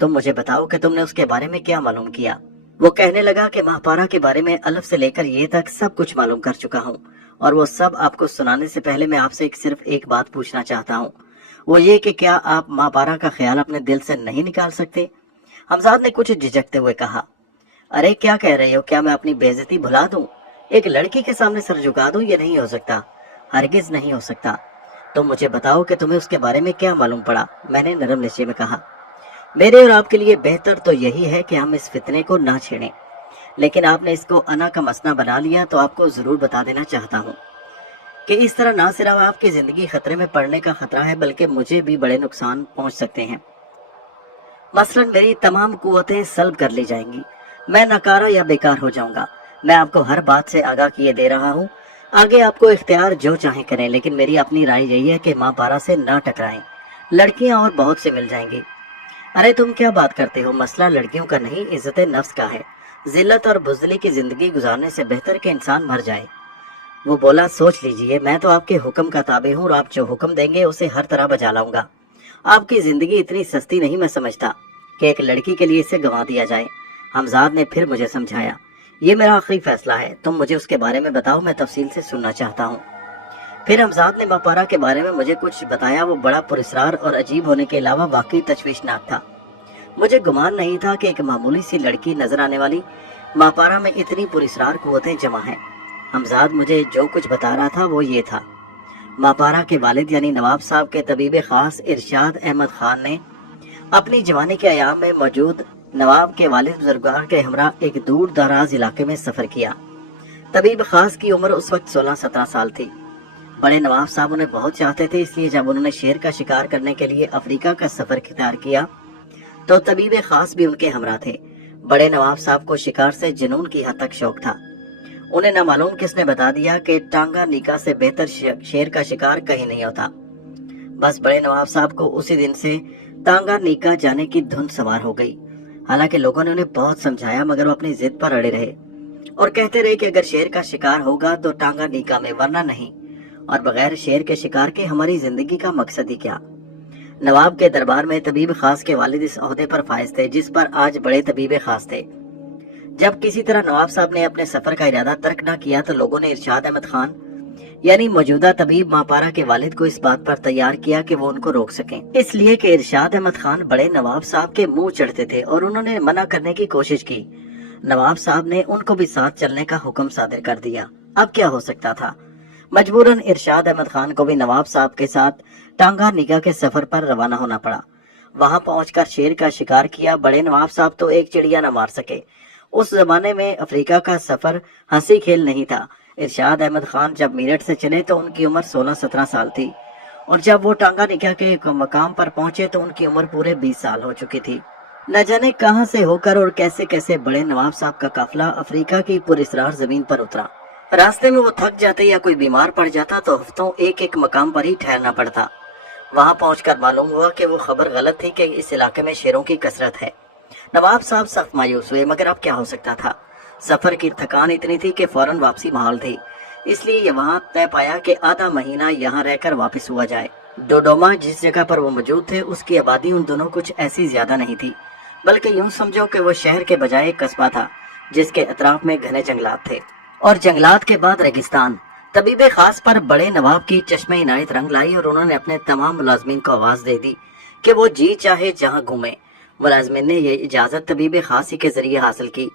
तुम मुझे बताओ कि तुमने उसके बारे में क्या मालूम किया। वो कहने लगा कि माँ पारा के बारे में अलफ से लेकर ये तक सब कुछ मालूम कर चुका हूँ, और वो सब आपको सुनाने से पहले मैं आपसे सिर्फ एक बात पूछना चाहता हूँ। वो ये कि क्या आप माँ पारा का ख्याल अपने दिल से नहीं निकाल सकते? हमजाद ने कुछ झिझकते हुए कहा, अरे क्या कह रहे हो? क्या मैं अपनी बेइज्जती भुला दूं? एक लड़की के सामने सर झुका दूं? ये नहीं हो सकता, हरगिज नहीं हो सकता। तुम मुझे बताओ कि तुम्हें उसके बारे में क्या मालूम पड़ा। मैंने नरम लहजे में कहा, मेरे और आपके लिए बेहतर तो यही है कि हम इस फितने को ना छेड़ें, लेकिन आपने इसको अना का मसना बना लिया तो आपको जरूर बता देना चाहता हूँ कि इस तरह ना सिर्फ आपकी जिंदगी खतरे में पड़ने का खतरा है, बल्कि मुझे भी बड़े नुकसान पहुंच सकते हैं। मसलन मेरी तमाम कुव्वतें सल्ब कर ली जाएंगी, मैं नकारा या बेकार हो जाऊंगा। मैं आपको हर बात से आगाह किए दे रहा हूँ। आगे आपको इख्तियार जो चाहे करें, लेकिन मेरी अपनी राय यही है कि माँ पारा से ना टकराएं। लड़कियां और बहुत से मिल जाएंगी। अरे तुम क्या बात करते हो? मसला लड़कियों का नहीं, इज्जत नफ्स का है। जिल्लत और बुज़दिली की जिंदगी गुजारने से बेहतर कि इंसान मर जाए। वो बोला, सोच लीजिए, मैं तो आपके हुक्म का ताबे हूँ और आप जो हुक्म देंगे उसे हर तरह बजा लाऊंगा। आपकी जिंदगी इतनी सस्ती नहीं मैं समझता कि एक लड़की के लिए इसे गंवा दिया जाए। हमजाद ने फिर मुझे समझाया, ये मेरा आखिरी फैसला है, तुम मुझे उसके बारे में बताओ, मैं तफसील से सुनना चाहता हूँ। फिर हमजाद ने माँ पारा के बारे में मुझे कुछ बताया। वो बड़ा पुरस्कार और अजीब होने के अलावा वाकई तशवीशनाक था। मुझे गुमान नहीं था कि एक मामूली सी लड़की नजर आने वाली माँ पारा में इतनी पुरस्कार कुव्वतें जमा हैं। हमजाद मुझे जो कुछ बता रहा था वो ये था, माँ पारा के वालिद यानी नवाब साहब के तबीब खास इरशाद अहमद खान ने अपनी जवानी के अयाम में मौजूद नवाब के वालिद बुजुर्गार के हमरा एक दूर दराज इलाके में सफर किया। तबीब खास की उम्र उस वक्त 16-17 साल थी। बड़े नवाब साहब उन्हें बहुत चाहते थे, इसलिए जब उन्होंने शेर का शिकार करने के लिए अफ्रीका का सफर इख्तियार किया तो तबीब खास भी उनके हमरा थे। बड़े नवाब साहब को शिकार से जुनून की हद तक शौक था। उन्हें न मालूम किसने बता दिया कि टांगा निका से बेहतर शेर का शिकार कहीं नहीं होता। बस बड़े नवाब साहब को उसी दिन से टांगा निका जाने की धुन सवार हो गई। हालांकि लोगों ने उन्हें बहुत समझाया, मगर वो अपनी जिद पर अड़े रहे और कहते रहे कि अगर शेर का शिकार होगा तो टांगा निका में, वरना नहीं। और बगैर शेर के शिकार के हमारी जिंदगी का मकसद ही क्या? नवाब के दरबार में तबीब खास के वालिद इस ओहदे पर फायज थे जिस पर आज बड़े तबीब खास थे। जब किसी तरह नवाब साहब ने अपने सफर का इरादा तर्क न किया तो लोगों ने इरशाद अहमद खान यानी मौजूदा तबीब माँ पारा के वालिद को इस बात पर तैयार किया कि वो उनको रोक सकें, इसलिए कि इरशाद अहमद खान बड़े नवाब साहब के मुंह चढ़ते थे और उन्होंने मना करने की कोशिश की। नवाब साहब ने उनको भी साथ चलने का हुक्म सादिर कर दिया। अब क्या हो सकता था? मजबूरन इरशाद अहमद खान को भी नवाब साहब के साथ टांगा निगा के सफर पर रवाना होना पड़ा। वहां पहुंचकर शेर का शिकार किया। बड़े नवाब साहब तो एक चिड़िया न मार सके। उस जमाने में अफ्रीका का सफर हंसी खेल नहीं था। इरशाद अहमद खान जब मीरठ से चले तो उनकी उम्र 16-17 साल थी और जब वो टांगा निका के मकाम पर पहुंचे तो उनकी उम्र पूरे 20 साल हो चुकी थी। न जाने कहां से होकर और कैसे कैसे बड़े नवाब साहब का काफिला अफ्रीका की पुरस्रार जमीन पर उतरा। रास्ते में वो थक जाते या कोई बीमार पड़ जाता तो हफ्तों एक मकाम पर ही ठहरना पड़ता। वहां पहुंचकर मालूम हुआ कि वो खबर गलत थी कि इस इलाके में शेरों की कसरत है। नवाब साहब सख्त मायूस हुए, मगर अब क्या हो सकता था? सफर की थकान इतनी थी कि फौरन वापसी माहौल थी, इसलिए ये वहां तय पाया कि आधा महीना यहाँ रहकर वापस हुआ जाए। डोडोमा जिस जगह पर वो मौजूद थे उसकी आबादी उन दोनों कुछ ऐसी ज्यादा नहीं थी, बल्कि यूं समझो कि वो शहर के बजाय एक कस्बा था जिसके अतराफ में घने जंगलात थे और जंगलात के बाद रेगिस्तान। तबीब खास पर बड़े नवाब की चश्मे इनायत रंग लाई और उन्होंने अपने तमाम मुलाजमीन को आवाज दे दी कि वो जी चाहे जहां घूमे। मुलाजमीन ने ये इजाजत तबीब खास ही के जरिए हासिल की,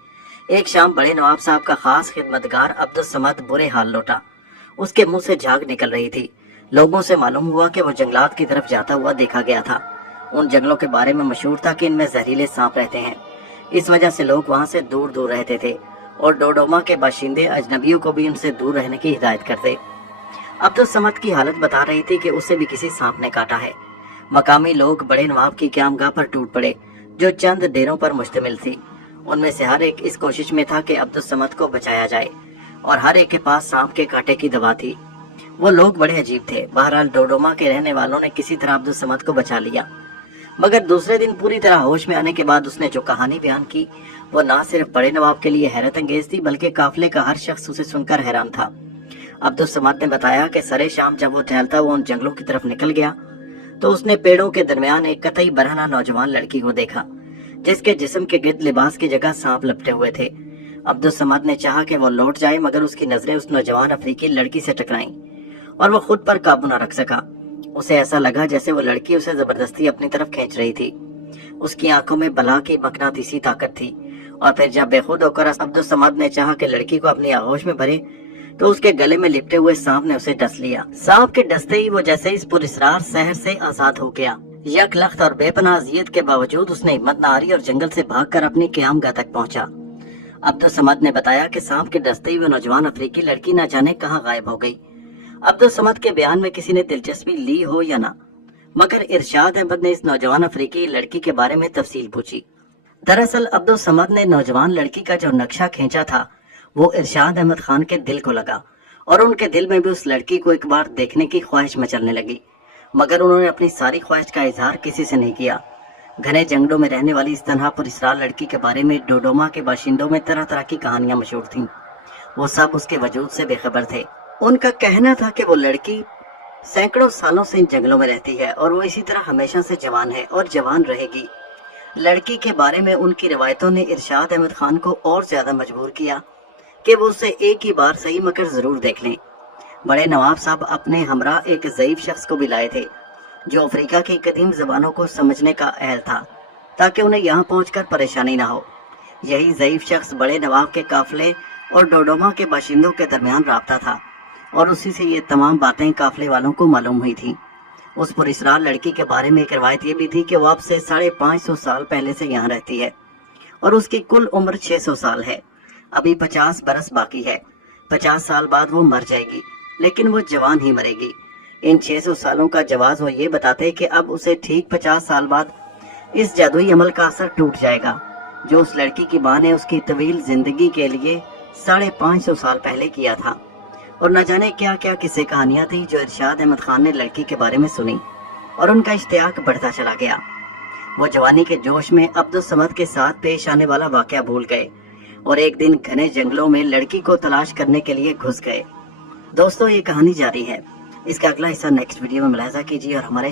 ایک شام بڑے نواب صاحب کا خاص خدمتگار عبدالصمد برے حال لوٹا۔ اس کے منہ سے جھاگ نکل رہی تھی۔ لوگوں سے معلوم ہوا کہ وہ جنگلات کی طرف جاتا ہوا دیکھا گیا تھا۔ ان جنگلوں کے بارے میں مشہور تھا کہ ان میں زہریلے سانپ رہتے ہیں، اس وجہ سے لوگ وہاں سے دور دور رہتے تھے اور ڈوڈوما کے باشندے اجنبیوں کو بھی ان سے دور رہنے کی ہدایت کرتے۔ عبدالصمد کی حالت بتا رہی تھی کہ اسے بھی کسی سانپ نے کاٹا ہے۔ مقامی لوگ بڑے نواب کی قیامگاہ پر ٹوٹ پڑے جو چند ڈیروں پر مشتمل تھی۔ ان میں سے ہر ایک اس کوشش میں تھا کہ عبدالصمد کو بچایا جائے اور ہر ایک کے پاس سانپ کے کانٹے کی دوا تھی۔ وہ لوگ بڑے عجیب تھے۔ بہرحال ڈوڈوما کے رہنے والوں نے کسی طرح عبدالصمد کو بچا لیا، مگر دوسرے دن پوری طرح ہوش میں آنے کے بعد اس نے جو کہانی بیان کی وہ نہ صرف بڑے نواب کے لیے حیرت انگیز تھی بلکہ قافلے کا ہر شخص اسے سن کر حیران تھا۔ عبدالصمد نے بتایا کہ سرے شام جب وہ ٹہلتا ہوا ان جنگلوں کی طرف نکل گیا تو اس نے پیڑوں کے درمیان ایک قطعی برہنہ نوجوان لڑکی کو دیکھا جس کے جسم کے گرد لباس کی جگہ سانپ لپٹے ہوئے تھے۔ عبدالصمد نے چاہا کہ وہ لوٹ جائے مگر اس کی نظریں اس نوجوان افریقی لڑکی سے ٹکرائیں اور وہ خود پر قابو نہ رکھ سکا۔ اسے ایسا لگا جیسے وہ لڑکی اسے زبردستی اپنی طرف کھینچ رہی تھی۔ اس کی آنکھوں میں بلا کی مقناطیسی طاقت تھی اور پھر جب بے خود ہو کر عبدالصمد نے چاہا کہ لڑکی کو اپنی آغوش میں بھرے تو اس کے گلے میں لپٹے ہوئے سانپ نے اسے ڈس لیا۔ سانپ کے ڈستے ہی وہ جیسے اس پراسرار سحر سے آزاد ہو گیا۔ یک لخت اور بے پناہ اذیت کے باوجود اس نے ہمت نہ ہاری اور جنگل سے بھاگ کر اپنی قیامگاہ تک پہنچا۔ عبدالصمد نے بتایا کہ سانپ کے ڈستے ہی وہ نوجوان افریقی لڑکی نہ جانے کہاں غائب ہو گئی۔ عبدالصمد کے بیان میں کسی نے دلچسپی لی ہو یا نہ، مگر ارشاد احمد نے اس نوجوان افریقی لڑکی کے بارے میں تفصیل پوچھی۔ دراصل عبدالصمد نے نوجوان لڑکی کا جو نقشہ کھینچا تھا وہ ارشاد احمد خان کے دل کو لگا اور ان کے دل میں بھی اس لڑکی کو ایک بار دیکھنے کی خواہش مچلنے لگی، مگر انہوں نے اپنی ساری خواہش کا اظہار کسی سے نہیں کیا۔ گھنے جنگلوں میں رہنے والی اس تنہا پراسرار لڑکی کے بارے میں ڈوڈوما کے باشندوں میں طرح طرح کی کہانیاں مشہور تھیں۔ وہ سب اس کے وجود سے بے خبر تھے۔ ان کا کہنا تھا کہ وہ لڑکی سینکڑوں سالوں سے ان جنگلوں میں رہتی ہے اور وہ اسی طرح ہمیشہ سے جوان ہے اور جوان رہے گی۔ لڑکی کے بارے میں ان کی روایتوں نے ارشاد احمد خان کو اور زیادہ مجبور کیا کہ وہ اسے ایک ہی بار صحیح مگر ضرور دیکھ لیں۔ بڑے نواب صاحب اپنے ہمراہ ایک ضعیف شخص کو بھی لائے تھے جو افریقہ کی قدیم زبانوں کو سمجھنے کا اہل تھا تاکہ انہیں یہاں پہنچ کر پریشانی نہ ہو۔ یہی ضعیف شخص بڑے نواب کے قافلے اور ڈوڈوما کے باشندوں کے درمیان رابطہ تھا اور اسی سے یہ تمام باتیں قافلے والوں کو معلوم ہوئی تھی۔ اس پراسرار لڑکی کے بارے میں ایک روایت یہ بھی تھی کہ وہ اب سے 550 سال پہلے سے یہاں رہتی ہے اور اس کی کل عمر 600 سال ہے۔ ابھی 50 برس باقی ہے۔ 50 سال بعد وہ مر جائے گی لیکن وہ جوان ہی مرے گی۔ ان 600 سالوں کا جواز وہ یہ بتاتے کہ اب اسے ٹھیک 50 سال بعد اس جادوئی عمل کا اثر ٹوٹ جائے گا جو اس لڑکی کی ماں نے اس کی طویل زندگی کے لیے 550 سال پہلے کیا تھا۔ اور نہ جانے کیا کیا قصے کہانیاں تھیں جو ارشاد احمد خان نے لڑکی کے بارے میں سنی اور ان کا اشتیاق بڑھتا چلا گیا۔ وہ جوانی کے جوش میں عبدالصمد کے ساتھ پیش آنے والا واقعہ بھول گئے اور ایک دن گھنے جنگلوں میں لڑکی کو تلاش کرنے کے لیے گھس گئے۔ دوستو، یہ کہانی جاری ہے۔ اس کا اگلا حصہ نیکسٹ ویڈیو میں ملاحظہ کیجیے اور ہمارے